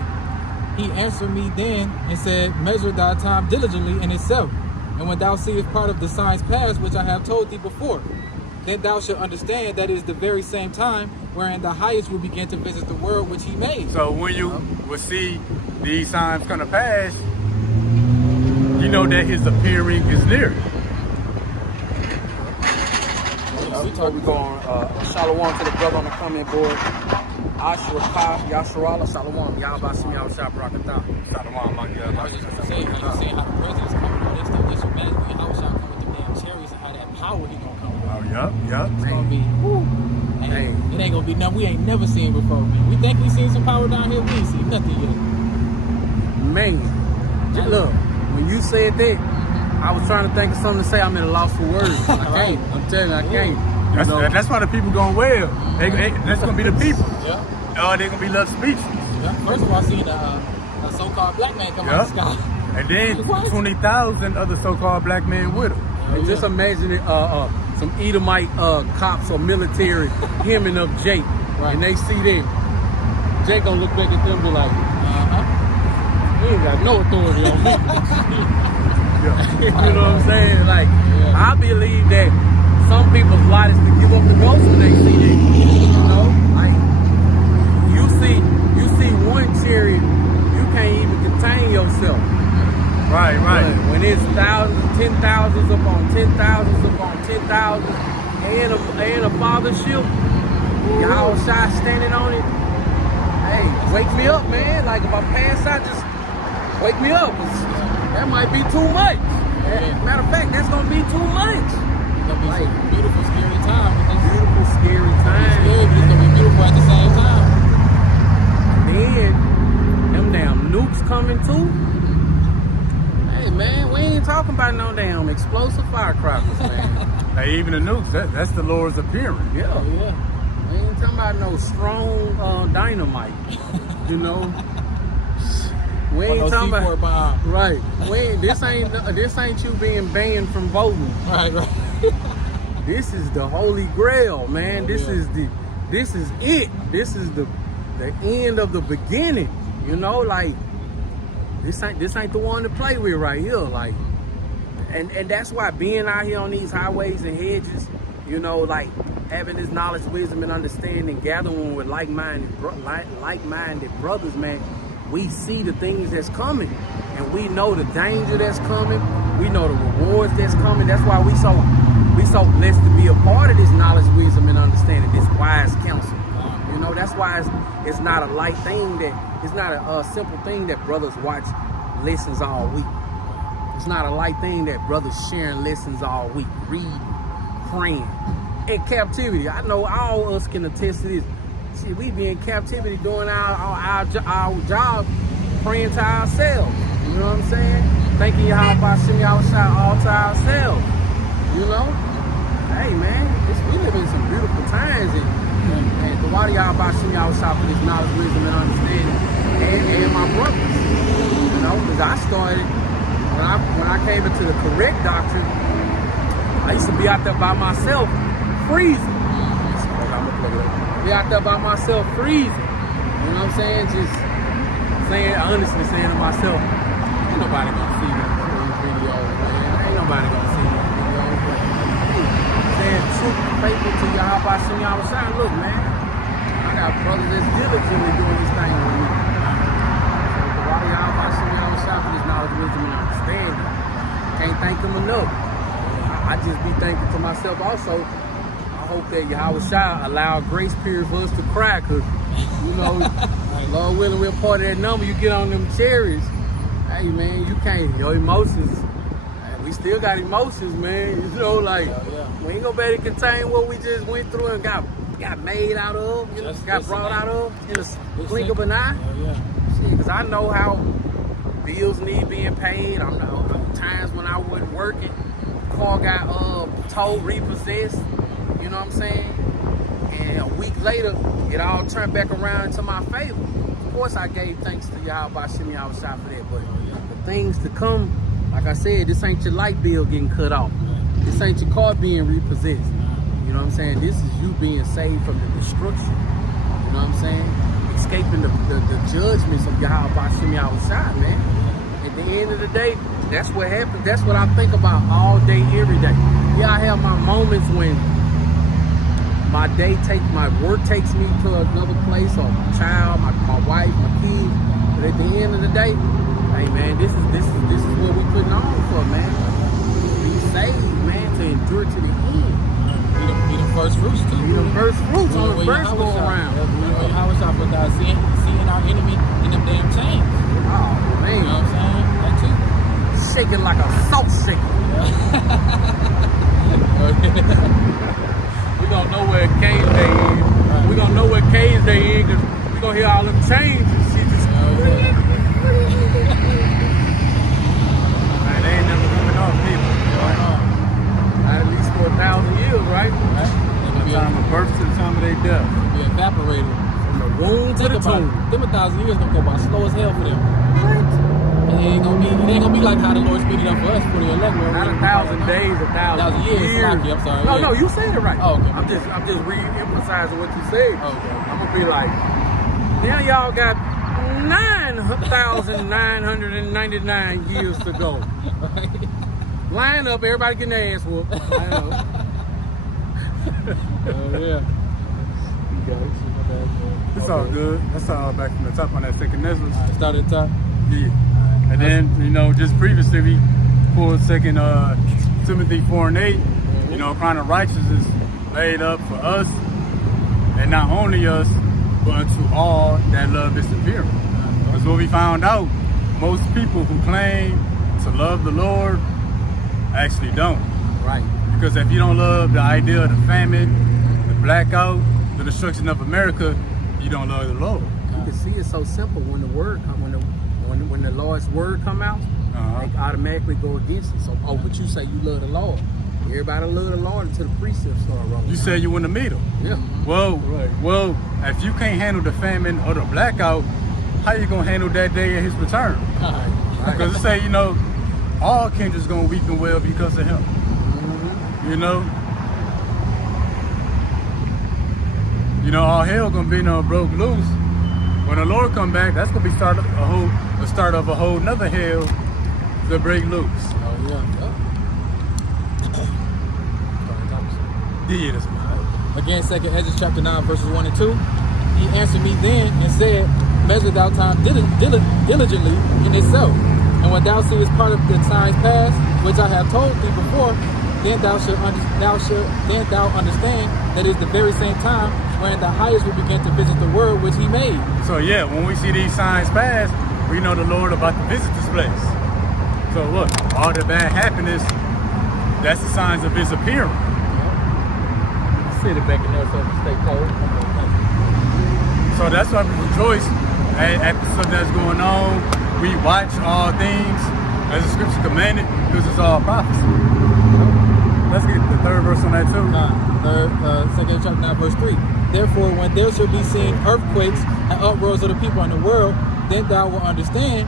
3. He answered me then and said, measure thy time diligently in itself. And when thou seest part of the signs past, which I have told thee before, then thou shalt understand that it is the very same time wherein the highest will begin to visit the world which He made. So when you will see these signs come to pass, you know that His appearing is near. We're going shalom to the brother on the comment board. Ashra Ka, Yasharala, Shalom, Yahbashim Yahushua Barakatah. Shalom, my God. I was just gonna say, you saying how the president's coming and all that stuff. Just imagine when how shall come with them damn chariots and how that power he gonna come with. Oh, yup. It's gonna be, and Hey. it ain't gonna be nothing we ain't never seen before, man. We think we seen some power down here, we ain't seen nothing yet. Man, just look, when you said that, I was trying to think of something to say. I'm at a loss for words. I can't. I'm telling you, I can't. You know? That's why the people gonna wail. That's gonna be the people. Yeah. They're gonna be left speechless. Yeah. First of all, I seen a so-called black man come out of the sky. And then What? 20,000 other so-called black men with him. And just imagine it, some Edomite cops or military hemming up Jake, Right. and they see that. Jake gonna look back at them and be like, "You ain't got no authority on me." You know what I'm saying? Like, Yeah. I believe that some people's lot is to give up the ghost when they see that. You know, like you see one chariot, you can't even contain yourself. Right. But when it's thousands, 10,000s upon 10,000s upon 10,000s, and a fathership, y'all shy standing on it. Hey, wake me up, man. Like if I pass out, just wake me up. That might be too much. Matter of fact, that's gonna be too much. It's gonna be Like, some beautiful, scary time. beautiful, scary It's time. scary, but it's gonna be beautiful at the same time. Then them damn nukes coming too. Hey man, we ain't talking about no damn explosive firecrackers, man. Hey, even the nukes, that's the Lord's appearing. Yeah. Oh, yeah. We ain't talking about no strong dynamite. You know. We ain't Or no talking C4 about bomb. right. We ain't, this ain't you being banned from voting. Right. This is the Holy Grail, man. Oh, this yeah. is it. This is the end of the beginning. You know, like this ain't the one to play with right here. Like, and that's why being out here on these highways and hedges, you know, like having this knowledge, wisdom, and understanding, gathering with like-minded brothers, man. We see the things that's coming, and we know the danger that's coming. We know the rewards that's coming. That's why we so blessed to be a part of this knowledge, wisdom, and understanding, this wise counsel. You know, that's why it's not a light thing, it's not a simple thing that brothers watch lessons all week. It's not a light thing that brothers sharing lessons all week, reading, praying. In captivity, I know all of us can attest to this. See, we be in captivity doing our job, praying to ourselves. You know what I'm saying? Thanking Yahweh Shem Yahushua all to ourselves. You know? Hey man, we live in some beautiful times, and the water Yahweh Shem Yahushua for this knowledge, wisdom, and understanding, and my brothers. You know, because I started when I came into the correct doctrine. I used to be out there by myself, freezing. Be out there by myself, freezing. You know what I'm saying? Just honestly saying to myself, ain't nobody gonna see these videos, man. Ain't nobody gonna see these videos. But hey, saying truth, faithful to Yahweh Shem Yahushua. Look, man, I got brothers that's diligently doing this thing with me. So the water Yahweh Shem Yahushua for this knowledge, wisdom, and understanding. Can't thank him enough. I just be thankful to myself also. I hope that Yahushua allow a grace period for us to cry, because, you know, Lord willing, we're part of that number. You get on them cherries, hey, man, you can't, your emotions, we still got emotions, man. You know, like, we ain't gonna be able to contain what we just went through and got made out of, you know, got brought out of in a blink of an eye. See, because I know how bills need being paid. I know times when I wasn't working, car got towed, repossessed. You know what I'm saying? And a week later, it all turned back around into my favor. Of course, I gave thanks to Yahweh Shem Yahushua for that. But the things to come, like I said, this ain't your light bill getting cut off. This ain't your car being repossessed. You know what I'm saying? This is you being saved from the destruction. You know what I'm saying? Escaping the judgments of Yahweh Shem Yahushua, man. At the end of the day, that's what happens. That's what I think about all day, every day. Yeah, I have my moments when my work takes me to another place, or my child, my wife, my kids. But at the end of the day, hey man, this is what we putting on for, man. Be saved, man, to endure to the end. Be the first fruits too. Be the first fruits on the first go around. How was I without seeing our enemy in them damn chains? Oh man, You know what I'm saying? That too. shaking like a salt shaker. We gonna know where Cane's Day is. We gonna know where Cane's Day is because we gonna hear all them chains and shit just. Man, they ain't never coming off people. Not at least for 1,000 years, right? From the time of birth to the time of their death. Be evaporated. From the womb to the tomb. Them 1,000 years gonna go by slow as hell for them. What? And it ain't gonna be like how the Lord speeded up for us for the elect. Not 1,000 days, 1,000 years. Sloppy, I'm sorry. No, Yeah. no, you said it right. Oh, okay. I'm just re-emphasizing what you said. Okay. I'm gonna be like, now y'all got 9,999 years to go. Line up, everybody getting their ass whooped. Line up. Yeah. It's all good. That's all back from the top on that second Ezra. Start at the top. Yeah. And then, you know, just previously we pulled second Timothy 4:8, you know, crown of righteousness laid up for us, and not only us, but to all that love this appearing. Because what we found out, most people who claim to love the Lord actually don't. Right. Because if you don't love the idea of the famine, the blackout, the destruction of America, you don't love the Lord. You can see it's so simple when the word come, when the Lord's word come out, they automatically go against it. So, but you say you love the Lord. Everybody love the Lord until the precepts start rolling. You said you want to meet him. Yeah. Well, if you can't handle the famine or the blackout, how you gonna handle that day of his return? Right. Because it say, you know, all kindred's gonna weep and wail because of him. You know? You know, all hell gonna be broke loose. When the Lord come back, that's gonna be the start of a whole nother hell to break loose. Oh yeah. Yeah, that's right. Again, 2nd Ezra chapter 9, verses 1 and 2. He answered me then and said, measure thou time diligently in itself. And when thou seest part of the signs past, which I have told thee before, then thou understand that it's the very same time when the highest will begin to visit the world which he made. So yeah, when we see these signs pass, we know the Lord about to visit this place. So look, all the bad happiness, that's the signs of his appearing. Sit it back in there so it can stay cold. So that's why we rejoice at the stuff that's going on. We watch all things as the scripture commanded because it's all prophecy. Let's get the third verse on that too. 2nd chapter 9, verse 3. Therefore, when there shall be seen earthquakes and uproars of the people in the world, then thou wilt understand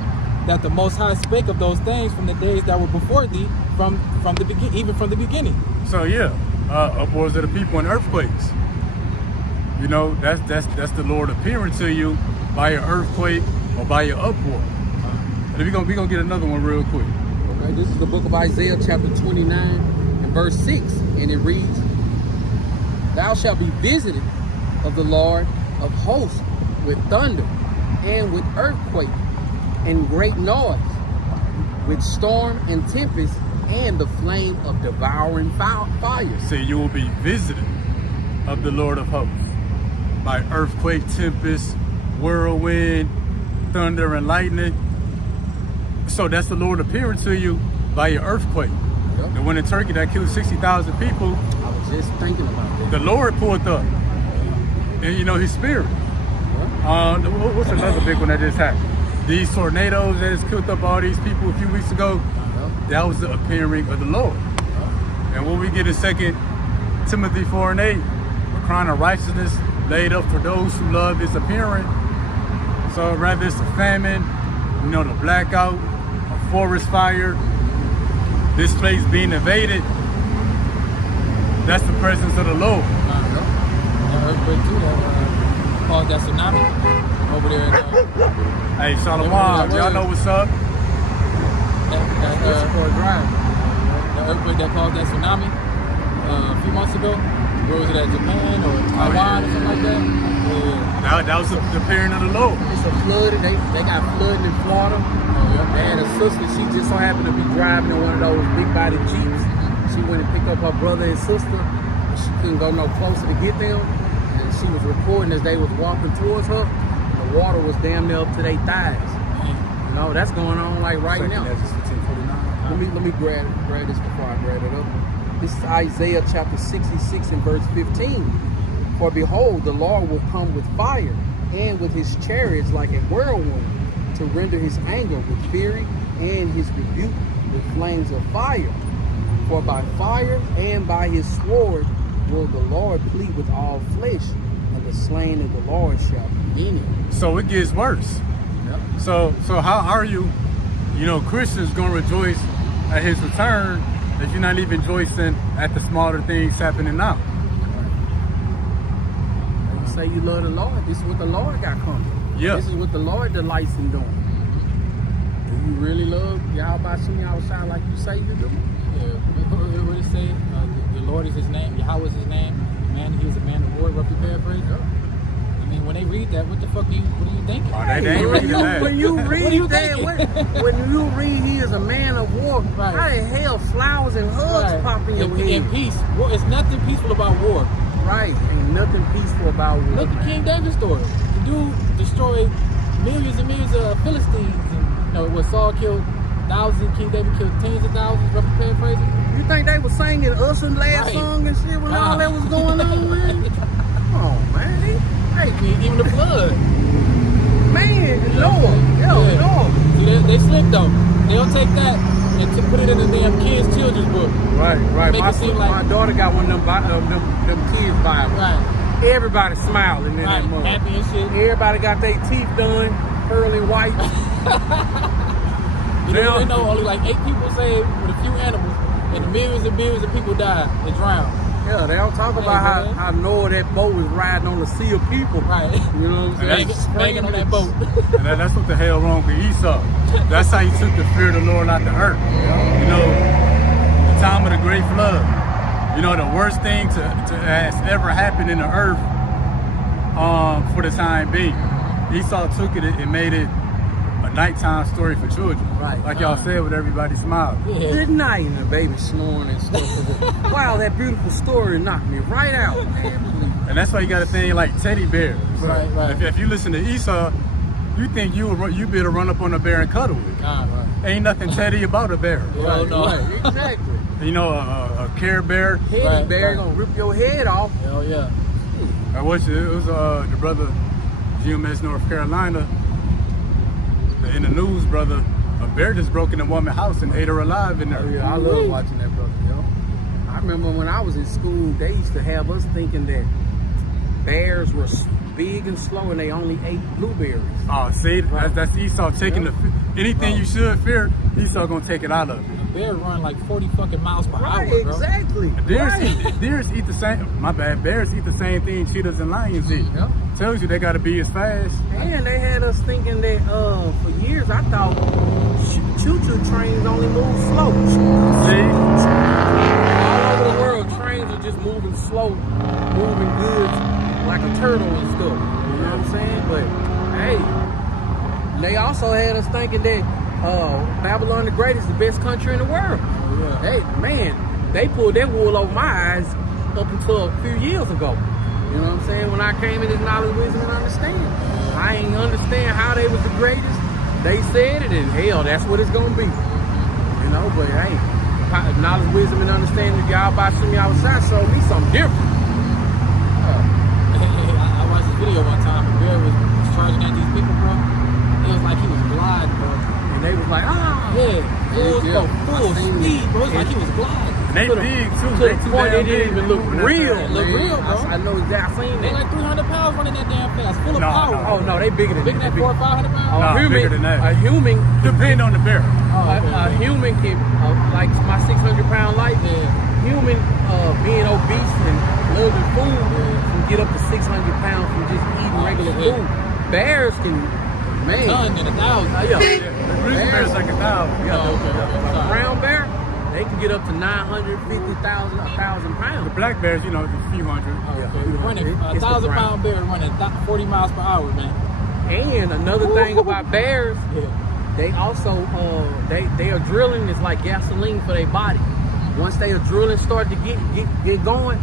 that the Most High spake of those things from the days that were before thee, from the beginning. So yeah, uproars of the people and earthquakes. You know, that's the Lord appearing to you by an earthquake or by your uproar. And we gonna get another one real quick. Okay, this is the book of Isaiah, chapter 29, and verse 6, and it reads, "Thou shalt be visited of the Lord of hosts with thunder, and with earthquake, and great noise, with storm and tempest, and the flame of devouring fire." Say you will be visited of the Lord of hosts by earthquake, tempest, whirlwind, thunder, and lightning. So that's the Lord appearing to you by your earthquake. Yep. The one in Turkey that killed 60,000 people, I was just thinking about that. the Lord pulled up. And you know, his spirit. What's another big one that just happened? These tornadoes that has killed up all these people a few weeks ago, that was the appearing of the Lord. And what we get in 2nd Timothy 4:8, a crown of righteousness laid up for those who love his appearing. So rather it's a famine, you know, the blackout, a forest fire, this place being invaded, that's the presence of the Lord. That earthquake too, that caused that tsunami over there. Hey, Shalom, y'all know what's up? The earthquake that caused that tsunami a few months ago. Where was it at? Japan or Taiwan or something like that? Yeah. That was the appearing of the Lord. It's a flood. They got flooding in Florida. They had a sister. She just so happened to be driving in one of those big body Jeeps. She went and picked up her brother and sister. she couldn't go no closer to get them. And she was recording as they was walking towards her. The water was damn near up to their thighs. You know, that's going on like right now. Exodus 15:49. Let me grab this before I grab it up. This is Isaiah chapter 66 and verse 15. For behold, the Lord will come with fire, and with his chariots like a whirlwind, to render his anger with fury, and his rebuke with flames of fire. For by fire and by his sword will the Lord plead with all flesh, and the slain of the Lord shall be many. So it gets worse. Yep. So how are you, Christians gonna rejoice at his return if you're not even rejoicing at the smaller things happening now? You say you love the Lord. This is what the Lord got coming. Yeah. This is what the Lord delights in doing. Do you really love Yahweh Shem Yahushua like you say you do? Yeah, what did it say? The Lord is his name, Yahweh is his name, he is a man of war, roughly paraphrase. Yeah. I mean, when they read that, what are you thinking? Oh, they ain't reading that. When you read What are you that, when you read he is a man of war, Right. how the hell flowers and hugs Right. pop in your And head? peace. Well, it's nothing peaceful about war. Right, ain't nothing peaceful about war. Look at King David's story. The dude destroyed millions and millions of Philistines, and when Saul killed thousands, King David killed tens of thousands, roughly paraphrasing. You think they was singing Usher last Right. song and shit when all that was going on, man? Come on, man. Hey, Even the flood. man, Lord, Lord. See, they slick though. They'll take that and put it in the damn kids' children's book. Right. Make it seem like- My daughter got one of them kids Bibles. Right. Everybody smiling in Right. that mug. Happy and shit. Everybody got their teeth done, pearly white. They know only like 8 people saved with a few animals, and millions and millions of people died and drowned. Yeah, they don't talk about man. how Noah, that boat was riding on the sea of people. Right. You know what I'm saying? Banging on that boat. And that's what the hell wrong with Esau. That's how he took the fear of the Lord out the earth. The time of the great flood. The worst thing to has ever happened in the earth for the time being. Esau took it and made it a nighttime story for children. Right. Like y'all said, with everybody smiling. Yeah. Good night, and the baby snoring and stuff. Wow, that beautiful story knocked me right out, man. And that's why you got a thing like teddy bears. Right. If you listen to Esau, you think you be able to run up on a bear and cuddle with it. Right. Ain't nothing teddy about a bear. Yeah. no. Right, exactly. A Care Bear. Teddy Right, bear right. gonna rip your head off. Hell yeah. I watched it. It was the brother GMS North Carolina. In the news, brother, a bear just broke in a woman's house and ate her alive in there. Oh, yeah, I love watching that, brother. I remember when I was in school, they used to have us thinking that bears were big and slow and they only ate blueberries. Oh, see, that's Esau taking anything you should fear. Esau gonna take it out of you. Bear run like 40 fucking miles per Right, hour, bro. exactly. Deers eat the same. My bad. Bears eat the same thing cheetahs and lions eat. Yep. Tells you they gotta be as fast. And they had us thinking that for years I thought choo-choo trains only move slow. See, All over the world, trains are just moving slow, moving goods like a turtle and stuff. You know what I'm saying? But hey, they also had us thinking that Babylon the Great is the best country in the world. Oh, yeah. Hey, man, they pulled that wool over my eyes up until a few years ago. You know what I'm saying? When I came in this knowledge, wisdom, and understanding. I ain't understand how they was the greatest. They said it, and hell, that's what it's gonna be. But hey, knowledge, wisdom, and understanding of Yahweh Shem Yahushua showed me something different. I watched this video one time, and Bear was charging at these people, bro. It was like he was blind, bro. And they was like, Yeah, it was Yeah. full speed, bro. It's like he was blind. they big too. to the point they didn't even look real. It look real, bro. I know exactly. I seen They're that. like 300 pounds running that damn fast, full of No, power. Oh no, they bigger than Bigger that. than 400 or 500 pounds? Nah, bigger than that. A human, Depend on the bear. a human can, like my 600-pound life. Yeah. Human being obese and loving food can get up to 600 pounds from just eating regular shit. food. Bears can, man. Ton and 1,000. Yeah. The grizzly bear's like 1,000. Yeah, Oh, okay. the Sorry. brown bear, they can get up to 950,000, 1,000 pounds. The black bears, just a few hundred. Okay. Running It's the 1,000-pound bear running 40 miles per hour, man. And another thing about bears, Yeah. they also they are drilling is like gasoline for their body. Once they are drilling start to get going,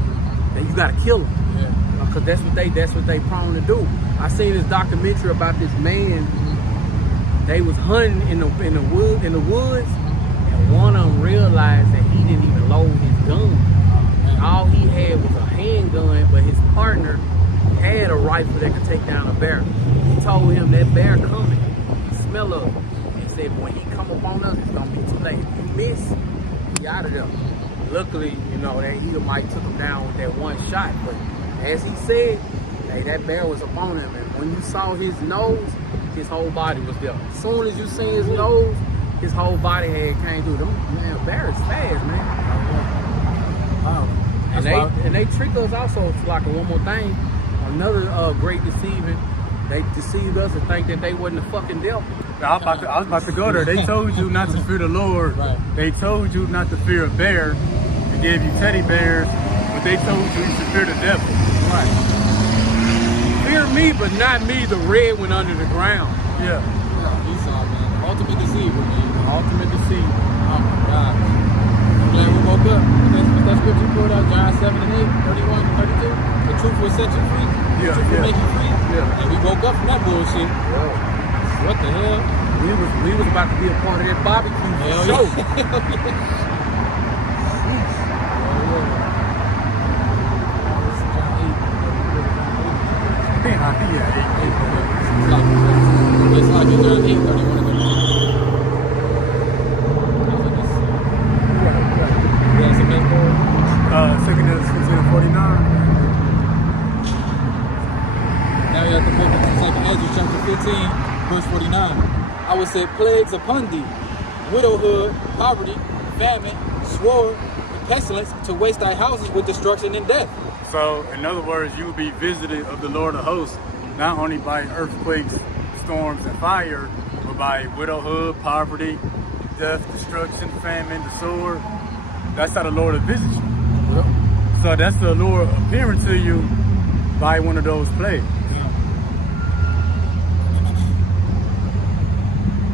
then you gotta kill them. Yeah. Because that's what they prone to do. I seen this documentary about this man. They was hunting in the woods, and one of them realized that he didn't even load his gun. All he had was a handgun, but his partner had a rifle that could take down a bear. He told him that bear coming. He smell of it. He said when he come up on us, it's gonna be too late. If you miss, he out of there. Luckily, you know, that Edomite took him down with that one shot. But as he said, hey, that bear was upon him, and when you saw his nose, his whole body was there. As soon as you seen his nose, his whole body had came through them. Man, bear is fast, man. And they tricked us also. It's like one more thing. Another great deceiving. They deceived us to think that they wasn't the fucking devil. I was about to go there. They told you not to fear the Lord. Right. They told you not to fear a bear. They gave you teddy bears, but they told you to fear the devil. Right. Fear me, but not me, the red one under the ground. Yeah. Esau, man. Ultimate deceiver, man. Ultimate deceiver. Oh my God. I'm glad we woke up. What's that scripture pulled out? John 7 and 8, 31 and 32. The truth will set you free. The truth will make you free. Yeah. And we woke up from that bullshit. What the hell? We was about to be a part of that barbecue Hell show. yeah. It's like John 8, 31 and 32. Yeah, some main board. 2 Corinthians 49. Now you're at the book of 2 Ezra, chapter 15, verse 49. I will set plagues upon thee, widowhood, poverty, famine, sword, and pestilence, to waste thy houses with destruction and death. So, in other words, you will be visited of the Lord of hosts, not only by earthquakes, storms, and fire, but by widowhood, poverty, death, destruction, famine, the sword. That's how the Lord will visit you. Yep. So that's the Lord appearing to you by one of those plagues.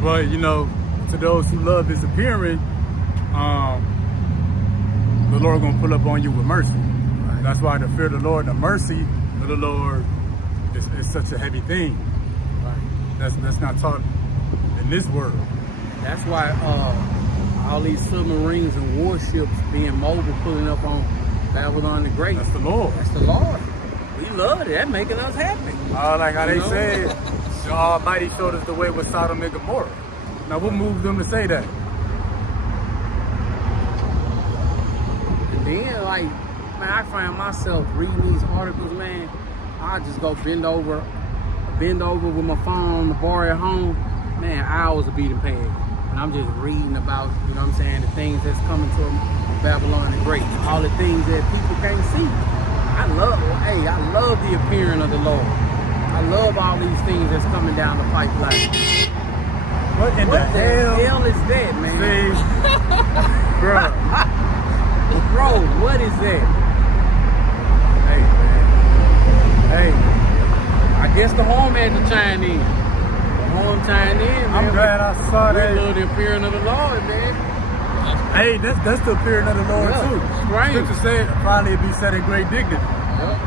But, you know, to those who love his appearing, the Lord gonna pull up on you with mercy. That's why the fear of the Lord, the mercy of the Lord is such a heavy thing. That's not taught in this world. That's why all these submarines and warships being mobile, pulling up on Babylon the Great. That's the Lord. That's the Lord. We love it. That making us happy. Like how they You know? said, the Almighty showed us the way with Sodom and Gomorrah. Now, what moved them to say that? And then, like, man, I find myself reading these articles, man. I just go bend over with my phone on the bar at home. Man, hours of beating pad. And I'm just reading about, you know what I'm saying, the things that's coming to Babylon the Great. All the things that people can't see. I love the appearing of the Lord. I love all these things that's coming down the pipeline. What in What the hell? is that, man? See, bro. Bro, what is that? Hey, man. Hey, I guess the home had to chime in. The home chimed in, man. I'm glad I saw We that. love the appearing of the Lord, man. Hey, that's the appearing of the Lord Yeah, too. strange. Scripture said, finally be set in great dignity. Yep.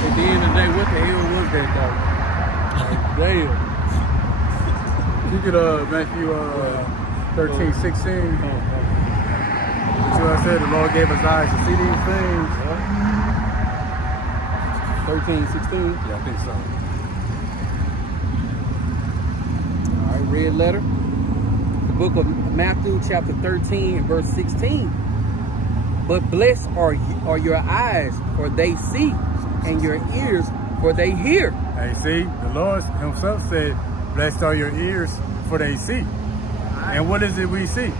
At the end of the day, what the hell was that, though? Like, damn. You could Matthew 13, 16. See what I said? The Lord gave us eyes to see these things. 13, 16. Yeah, I think so. All right, red letter. The book of Matthew, chapter 13, and verse 16. But blessed are your eyes, for they see, and your ears, for they hear. Hey, see, the Lord himself said, blessed are your ears, for they see. And what is it we see?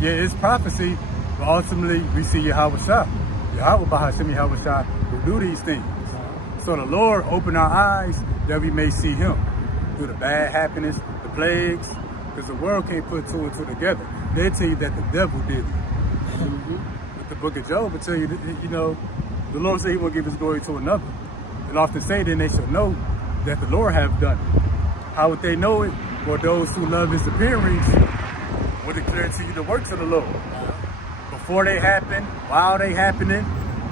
Yeah, it's prophecy, but ultimately we see Yahweh Shah. Yahweh Bahashim Yahweh Shah who do these things. So the Lord opened our eyes that we may see him through the bad happiness, the plagues, because the world can't put two and two together. They tell you that the devil did it. With the book of Job will tell you that, you know, the Lord said he will give his glory to another. And often say, then they shall know that the Lord have done it. How would they know it? For those who love his appearings will declare to you the works of the Lord. Before they happen, while they happening,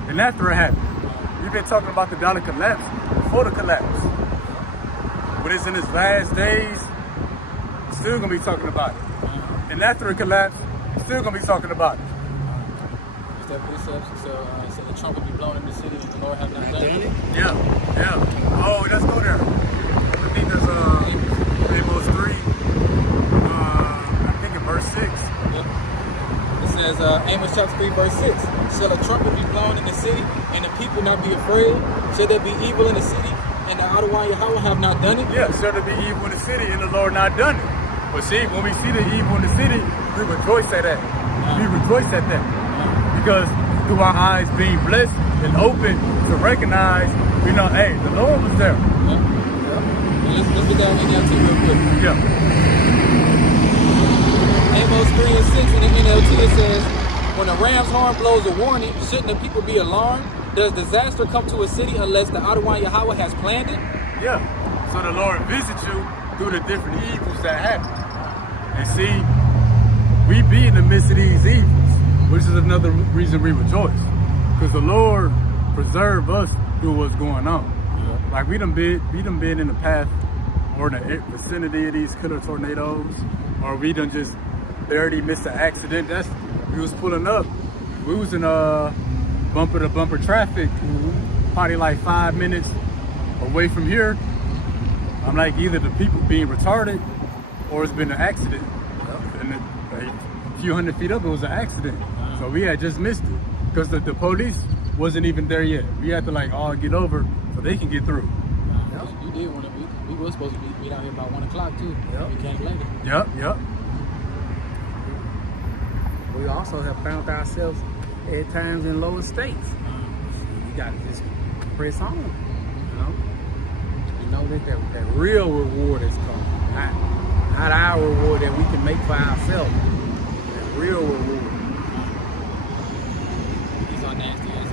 and after it happened. We've been talking about the dollar collapse before the collapse. But it's in its last days, still gonna be talking about it. And after it collapsed, still gonna be talking about it. It said the trumpet be blown in the city and the Lord have not done it. Yeah, yeah. Oh, let's go there. I think there's Amos 3, I think in verse 6. Yep. It says, Amos chapter 3, verse 6. Shall a trumpet be blown in the city, and the people not be afraid? Shall there be evil in the city, and the Adonai Yahweh have not done it? Yeah, shall there be evil in the city, and the Lord not done it? But see, when we see the evil in the city, we rejoice at that. We rejoice at that. Because through our eyes being blessed and open to recognize, you know, hey, the Lord was there. Yeah. And let's get down NLT real quick. Yeah. Amos 3 and 6 in the NLT, it says, when a ram's horn blows a warning, shouldn't the people be alarmed? Does disaster come to a city unless the Adonai Yahweh has planned it? Yeah. So the Lord visits you through the different evils that happen. And see, we be in the midst of these evils, which is another reason we rejoice. Because the Lord preserve us through what's going on. Yeah. Like we done been in the path or in the vicinity of these killer tornadoes, or we done just barely missed an accident. We was pulling up. We was in bumper to bumper traffic, probably like 5 minutes away from here. I'm like, either the people being retarded or it's been an accident. And a few hundred feet up, it was an accident. So we had just missed it because the police wasn't even there yet. We had to like all get over so they can get through. You did want to be. We were supposed to be out here about 1 o'clock too. Yep. We came later. Yep. We also have found ourselves at times in lower states. You got to just press on, you know. You know that real reward is coming. Not our reward that we can make for ourselves. That real reward. He's all nasty ass.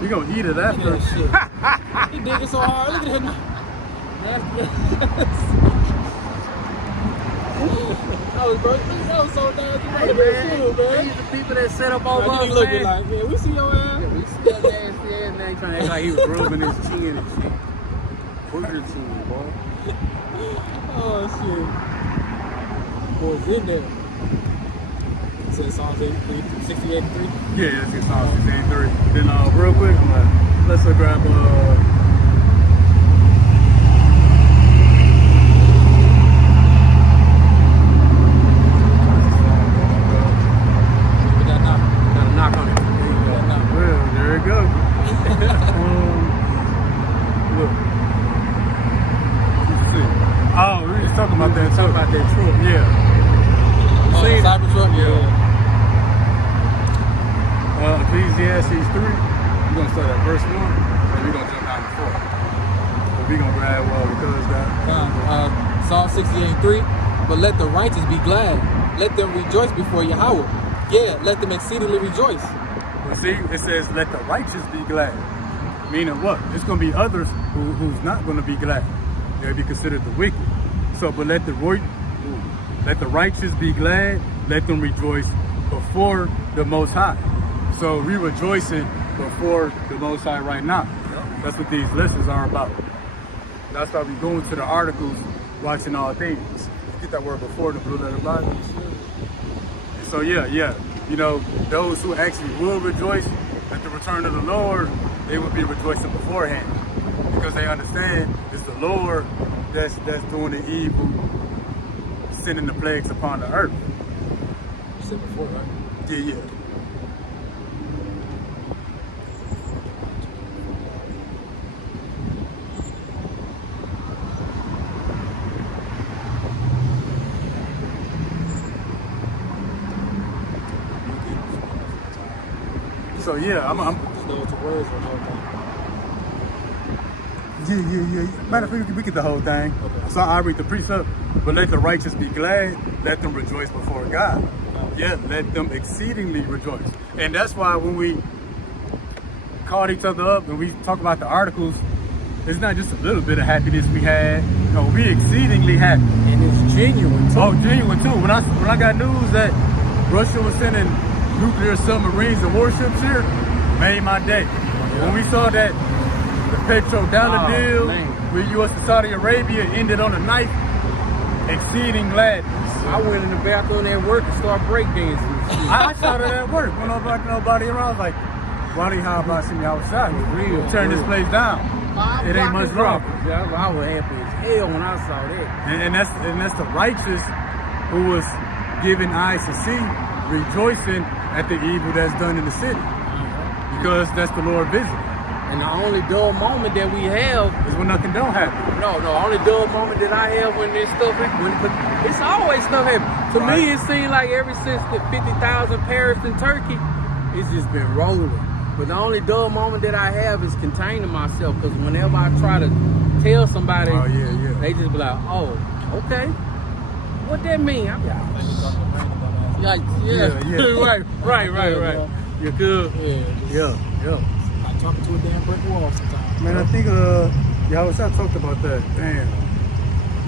We gonna eat it Look after. at that shit. He digging so hard. Look at him. Nasty ass. That was so nasty. Hey man, these the people that set up over us, He looking man. like, yeah, we see your ass. Yeah, we see that nasty ass man trying to act like he was rubbing his chin and shit. Booger chin, boy. Oh shit. Boy's in there. So the song's 68-3. Yeah, let's get Psalm 63. Then real quick, let's grab We got knocked. Got a knock on it. We got knocked. well, there it goes. Look. Let's see. Oh, we was talking about that too. About that truck. Yeah. Oh, the See? Cybertruck? Yeah. Ecclesiastes 3. We're gonna start at verse 1, and we're gonna jump down to 4. But we're gonna grab because that. Psalm 68:3. But let the righteous be glad. Let them rejoice before Yahweh. Yeah, let them exceedingly rejoice. But see, it says, let the righteous be glad. Meaning what? It's going to be others who's not going to be glad. They'll be considered the wicked. So, but let the righteous be glad. Let them rejoice before the Most High. So we rejoicing before the Most High right now. That's what these lessons are about. That's why we go into the articles, watching all things. Get that word before the blue letter Bible. So yeah. You know, those who actually will rejoice at the return of the Lord, they will be rejoicing beforehand. Because they understand it's the Lord that's doing the evil, sending the plagues upon the earth. You said before, right? Yeah. So yeah, I'm Just know what your words are. Yeah. Matter of fact, we get the whole thing. Okay. So I read the precept, but let the righteous be glad, let them rejoice before God. Yeah, let them exceedingly rejoice. And that's why when we called each other up and we talk about the articles, it's not just a little bit of happiness we had. No, we exceedingly happy. And it's genuine too. Oh, genuine too. When I got news that Russia was sending nuclear submarines and warships here, made my day. When we saw that the petrodollar deal with U.S. and Saudi Arabia ended on a knife, exceeding gladness. I went in the bathroom at work and started breakdancing. I started at work. When nobody around, I was like, Ronnie, how about see me outside? Real, turn this place down. It ain't much wrong. Yeah, I was happy as hell when I saw that. And that's the righteous who was giving eyes to see, rejoicing at the evil that's done in the city. Because that's the Lord visiting. And the only dull moment that we have is when nothing don't happen. No, only dull moment that I have when this stuff, it's always stuff happen. To me, it seems like ever since the 50,000 perished in Turkey, it's just been rolling. But the only dull moment that I have is containing myself, because whenever I try to tell somebody, they just be like, oh, okay. What that mean? I'm like, right. You're good. Yeah. I'm talking to a damn brick wall sometimes. Man, I think Yahushua talked about that. Damn.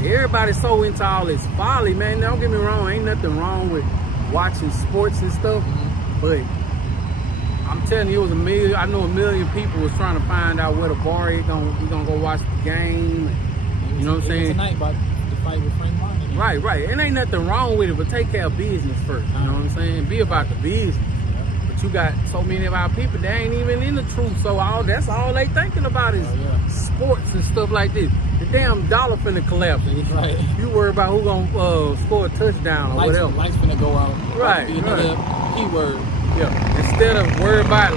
Everybody's so into all this folly, man. Don't get me wrong, ain't nothing wrong with watching sports and stuff, but I'm telling you, I know a million people was trying to find out where the bar is. We gonna go watch the game. And, you know what I'm saying? Tonight, about the fight with Frank Martin. Right. And ain't nothing wrong with it, but take care of business first. You know what I'm saying? Be about the business. But you got so many of our people that ain't even in the truth. So that's all they thinking about is sports and stuff like this. The damn dollar finna collapse. Right. You worry about who gonna score a touchdown or whatever. Lights finna go out. Right. Be another keyword. Yeah. Instead of worrying about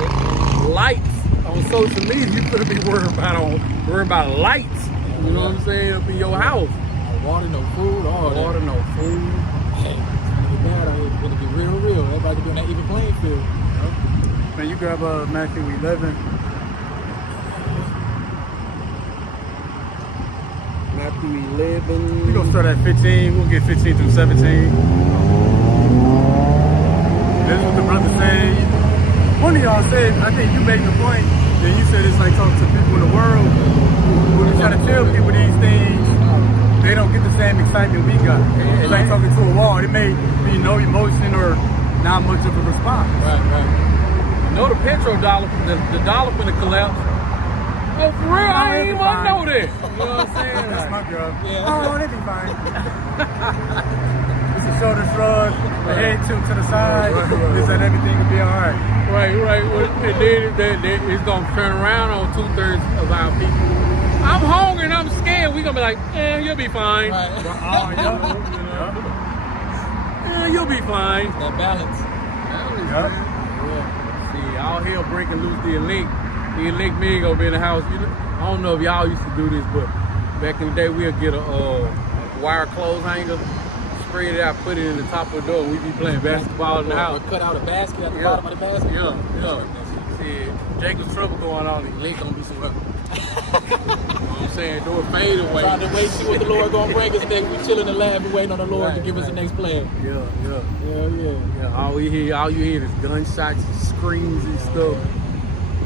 lights on social media, you could be worried about lights. You know what I'm saying? Up in your house. Water, no food, all that. Water, no food. Hey, it's gonna get bad out here. It's gonna get real. Everybody be on that even playing field. Man, you grab Matthew 11. Matthew 11. We're gonna start at 15. We'll get 15 through 17. This is what the brother said. One of y'all said, I think you made the point, then you said it's like talking to people in the world. When we try to tell people these things, they don't get the same excitement we got. It's like talking to a wall. It may be no emotion or not much of a response. Right. You know the petrodollar, the dollar finna collapse. Oh, for real? I ain't even know that. You know what I'm saying? That's my girl. Yeah. Oh, it'll be fine. It's a shoulder shrug, the head tilt to the side. Is that everything will be all right? Right. And then it's gonna turn around on 2/3 of our people. I'm hungry and I'm scared. We gonna be like, you'll be fine. Right. You'll be fine. That balance. Yep. See, all hell breaking loose. The elect me gonna be in the house. I don't know if y'all used to do this, but back in the day, we'll get a wire clothes hanger, spread it out, put it in the top of the door, and we be playing basketball in the house. Cut out a basket at the bottom of the basket. Yeah. See, Jacob's trouble going on. The leg gonna be so up. You know what I'm saying? Do a fade away. Trying to wait, see what the Lord gonna bring us next. We chilling in the lab and waiting on the Lord to give us the next plan. Yeah. All you hear is gunshots and screams and stuff.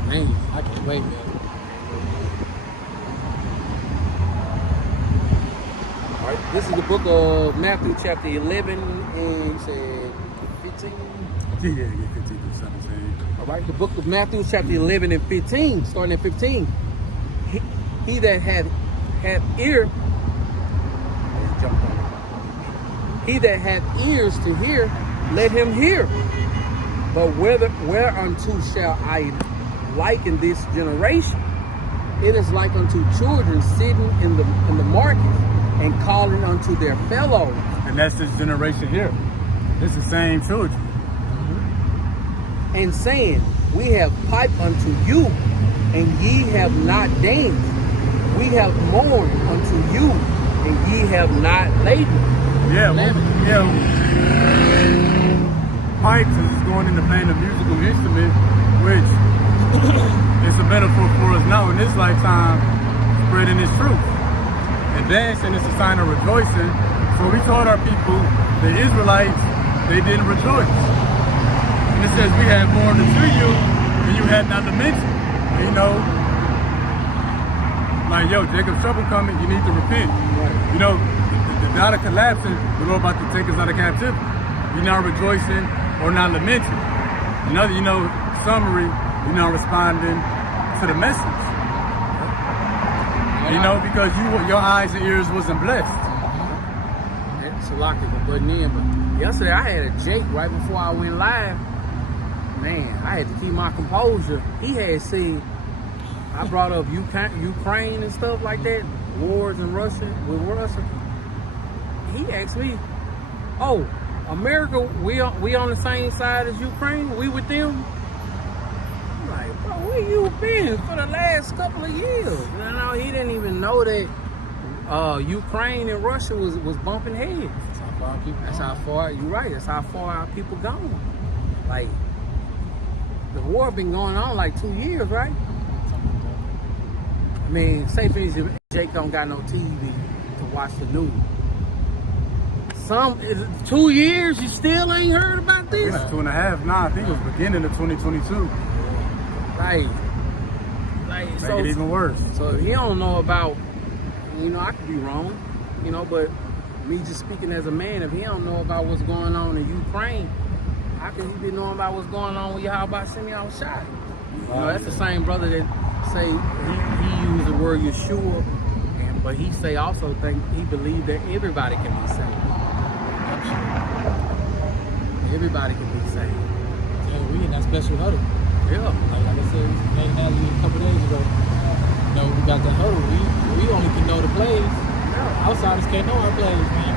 Man, I can't wait, man. All right, this is the book of Matthew, chapter 11, and you said 15? Yeah, 15 through 17. All right, the book of Matthew, chapter 11 and 15, starting at 15. He that hath ear, he that hath ears to hear, let him hear. But whereunto shall I liken this generation? It is like unto children sitting in the market and calling unto their fellows. And that's this generation here. It's the same children. And saying, we have piped unto you, and ye have not danced. We have mourned unto you, and ye have not labored. Pipes is going into playing a musical instrument, which is a metaphor for us now in this lifetime, spreading this truth. And dancing is a sign of rejoicing. So we told our people, the Israelites, they didn't rejoice. And it says we had more to you, and you had not to mention. You know, like, yo, Jacob's trouble coming, you need to repent. You know, the dollar collapsing, the Lord about to take us out of captivity. You're not rejoicing or not lamenting. Another, summary you're not responding to the message. You know, because your eyes and ears wasn't blessed. It's a lot of butting in, but yesterday I had a Jake right before I went live. Man, I had to keep my composure. He had seen, I brought up Ukraine and stuff like that, wars in Russia, with Russia. He asked me, oh, America, we on the same side as Ukraine? We with them? I'm like, bro, where you been for the last couple of years? You know, he didn't even know that Ukraine and Russia was bumping heads. That's how far, you're right, that's how far our people gone. Like, the war been going on like 2 years, right? I mean, say for instance, Jake don't got no TV to watch the news. 2 years, you still ain't heard about this? It's 2.5. Nah, I think it was beginning of 2022. Like Make so, it even worse. So if he don't know about, you know, I could be wrong, you know, but me just speaking as a man, if he don't know about what's going on in Ukraine, how can he be knowing about what's going on with Yahweh Simeon Shai? You know, that's the same brother that say he used the word Yeshua, but he say also think he believed that everybody can be saved. Everybody can be saved. Yeah, we in that special huddle. Yeah. Like I said, we made Natalie a couple days ago. You know, we got the huddle. We only can know the plays. Yeah. Outsiders can't know our plays, man.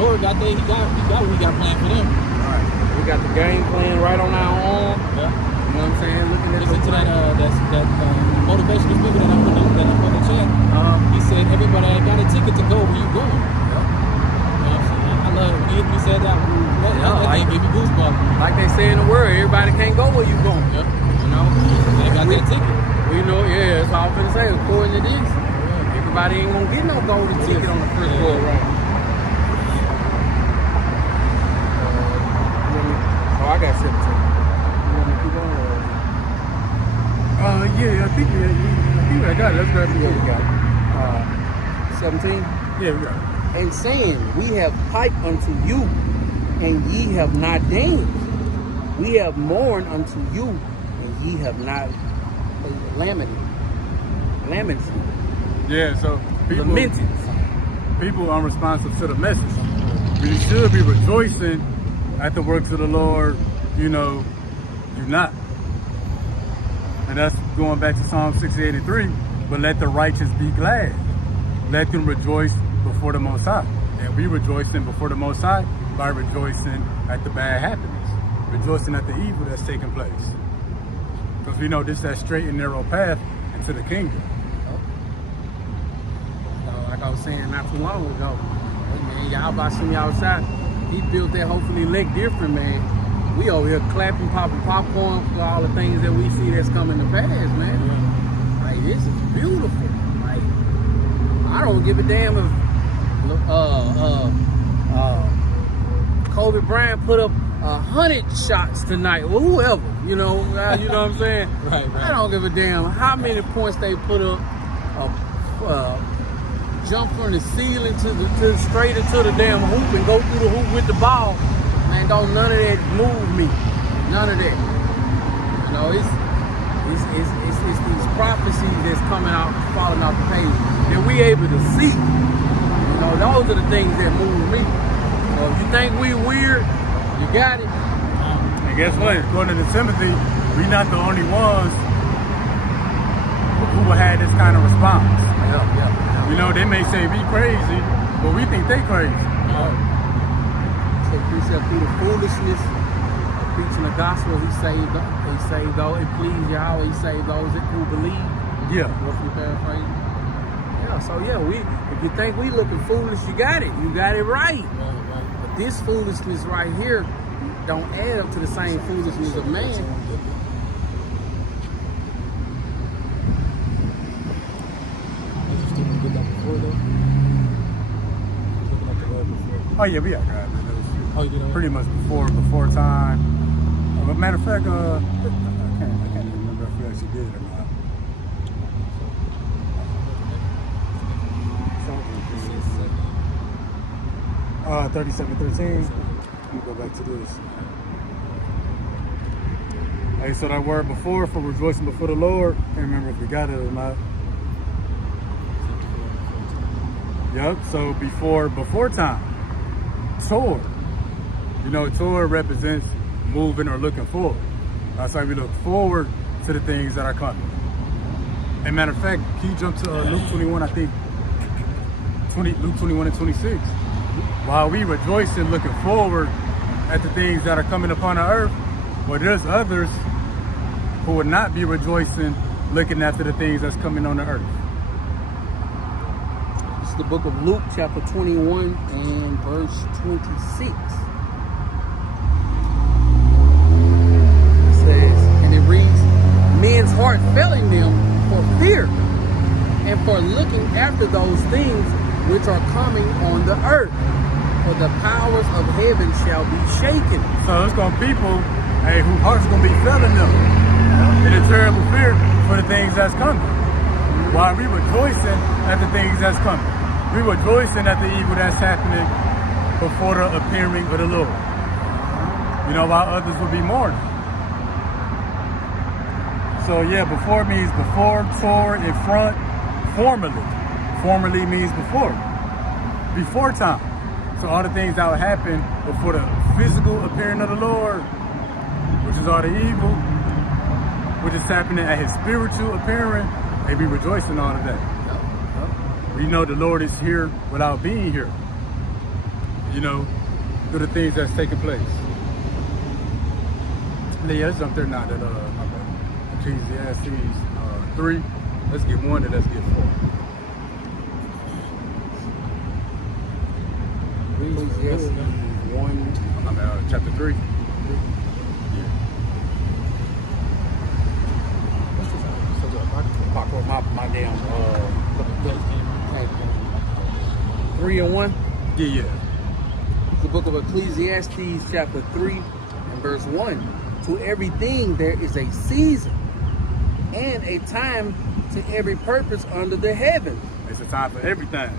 Lord got there. He got what we got planned for them. All right. We got the game plan right on our arm. Yeah. You know what I'm saying? Looking at Listen to that motivational speaker that I put in the chat. He said everybody ain't got a ticket to go where you going. You know what I'm saying? I love when he said that. That thing gave me goosebumps. Like they say in the word, everybody can't go where you going. Yep. You know? They got that ticket. We know, yeah, that's all I'm finna say. According to this, everybody ain't gonna get no golden ticket on the first go around. Oh, I got 17. You want me to keep going? Yeah, I think I got it. Let's grab it. Yeah, we got it. 17? Yeah, we got it. And saying, we have piped unto you, and ye have not danced. We have mourned unto you, and ye have not lamented. Yeah, so Lamented. people unresponsive to the message. We should be rejoicing at the works of the Lord, you know, you're not. And that's going back to Psalm 68:3. But let the righteous be glad. Let them rejoice before the Most High. And we rejoicing before the Most High by rejoicing at the bad happenings, rejoicing at the evil that's taking place. Because we know this is that straight and narrow path into the kingdom. Like I was saying not too long ago, man, Yahweh Simeon Shai, he built that hopefully lick different, man. We over here clapping, popping popcorn for all the things that we see that's coming to pass, man. Like, this is beautiful. Like, I don't give a damn if Kobe Bryant put up 100 shots tonight, or whoever, you know what I'm saying? Right. I don't give a damn how many points they put up, jump from the ceiling to straight into the damn hoop and go through the hoop with the ball. Man, don't none of that move me. None of that. You know, it's these prophecies that's coming out, falling off the page that we able to see. You know, those are the things that move me. So if you think we weird, you got it. And guess what? According to Timothy, we're not the only ones who will have this kind of response. Yeah. You know, they may say we crazy, but we think they crazy. So precept through the foolishness of preaching the gospel, he saved those. It pleased Yahweh, he saved those who believe. Yeah. Roughly paraphrase. Yeah, so yeah, if you think we looking foolish, you got it. You got it right. But this foolishness right here don't add up to the same foolishness of man. Oh yeah, we got grabbed it. Oh, you did already? Pretty much before time. But matter of fact, I can't even remember if we actually did it or not. 37:13. Let me go back to this. Hey, so that word before for rejoicing before the Lord, can't remember if we got it or not. Yep, so before time. Tor. You know, Tor represents moving or looking forward. That's why we look forward to the things that are coming. And matter of fact, can you jump to Luke 21, I think, Luke 21 and 26. While we rejoice in looking forward at the things that are coming upon the earth, well, there's others who would not be rejoicing looking after the things that's coming on the earth. It's the book of Luke, chapter 21 and verse 26. It says, and it reads, men's heart failing them for fear and for looking after those things which are coming on the earth. For the powers of heaven shall be shaken. So it's gonna be people, hey, whose hearts gonna be failing them in a terrible fear for the things that's coming. While we rejoicing at the things that's coming. We rejoicing at the evil that's happening before the appearing of the Lord. You know, while others will be mourning. So yeah, before means before, Tor in front, formerly. Formerly means before time. So all the things that would happen before the physical appearing of the Lord, which is all the evil, which is happening at his spiritual appearing, they be rejoicing all of that. We know the Lord is here without being here, you know, through the things that's taking place. Yeah, let's jump there now that, Ecclesiastes 3. Let's get 1 and let's get 4. Ecclesiastes 1. Chapter 3. My damn 3 and 1. Yeah. It's the book of Ecclesiastes, chapter 3 and verse 1. To everything there is a season and a time to every purpose under the heaven. It's a time for everything.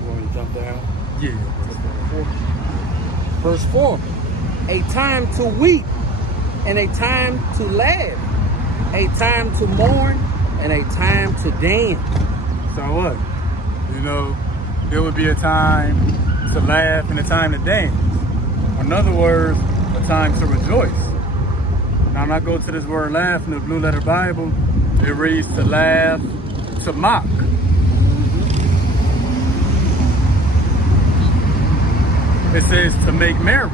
You want me to jump down? Yeah. Verse 4. A time to weep and a time to laugh, a time to mourn and a time to dance. So what? You know, there would be a time to laugh and a time to dance. In other words, a time to rejoice. Now, when I go to this word laugh in the Blue Letter Bible, it reads to laugh, to mock. It says to make merry.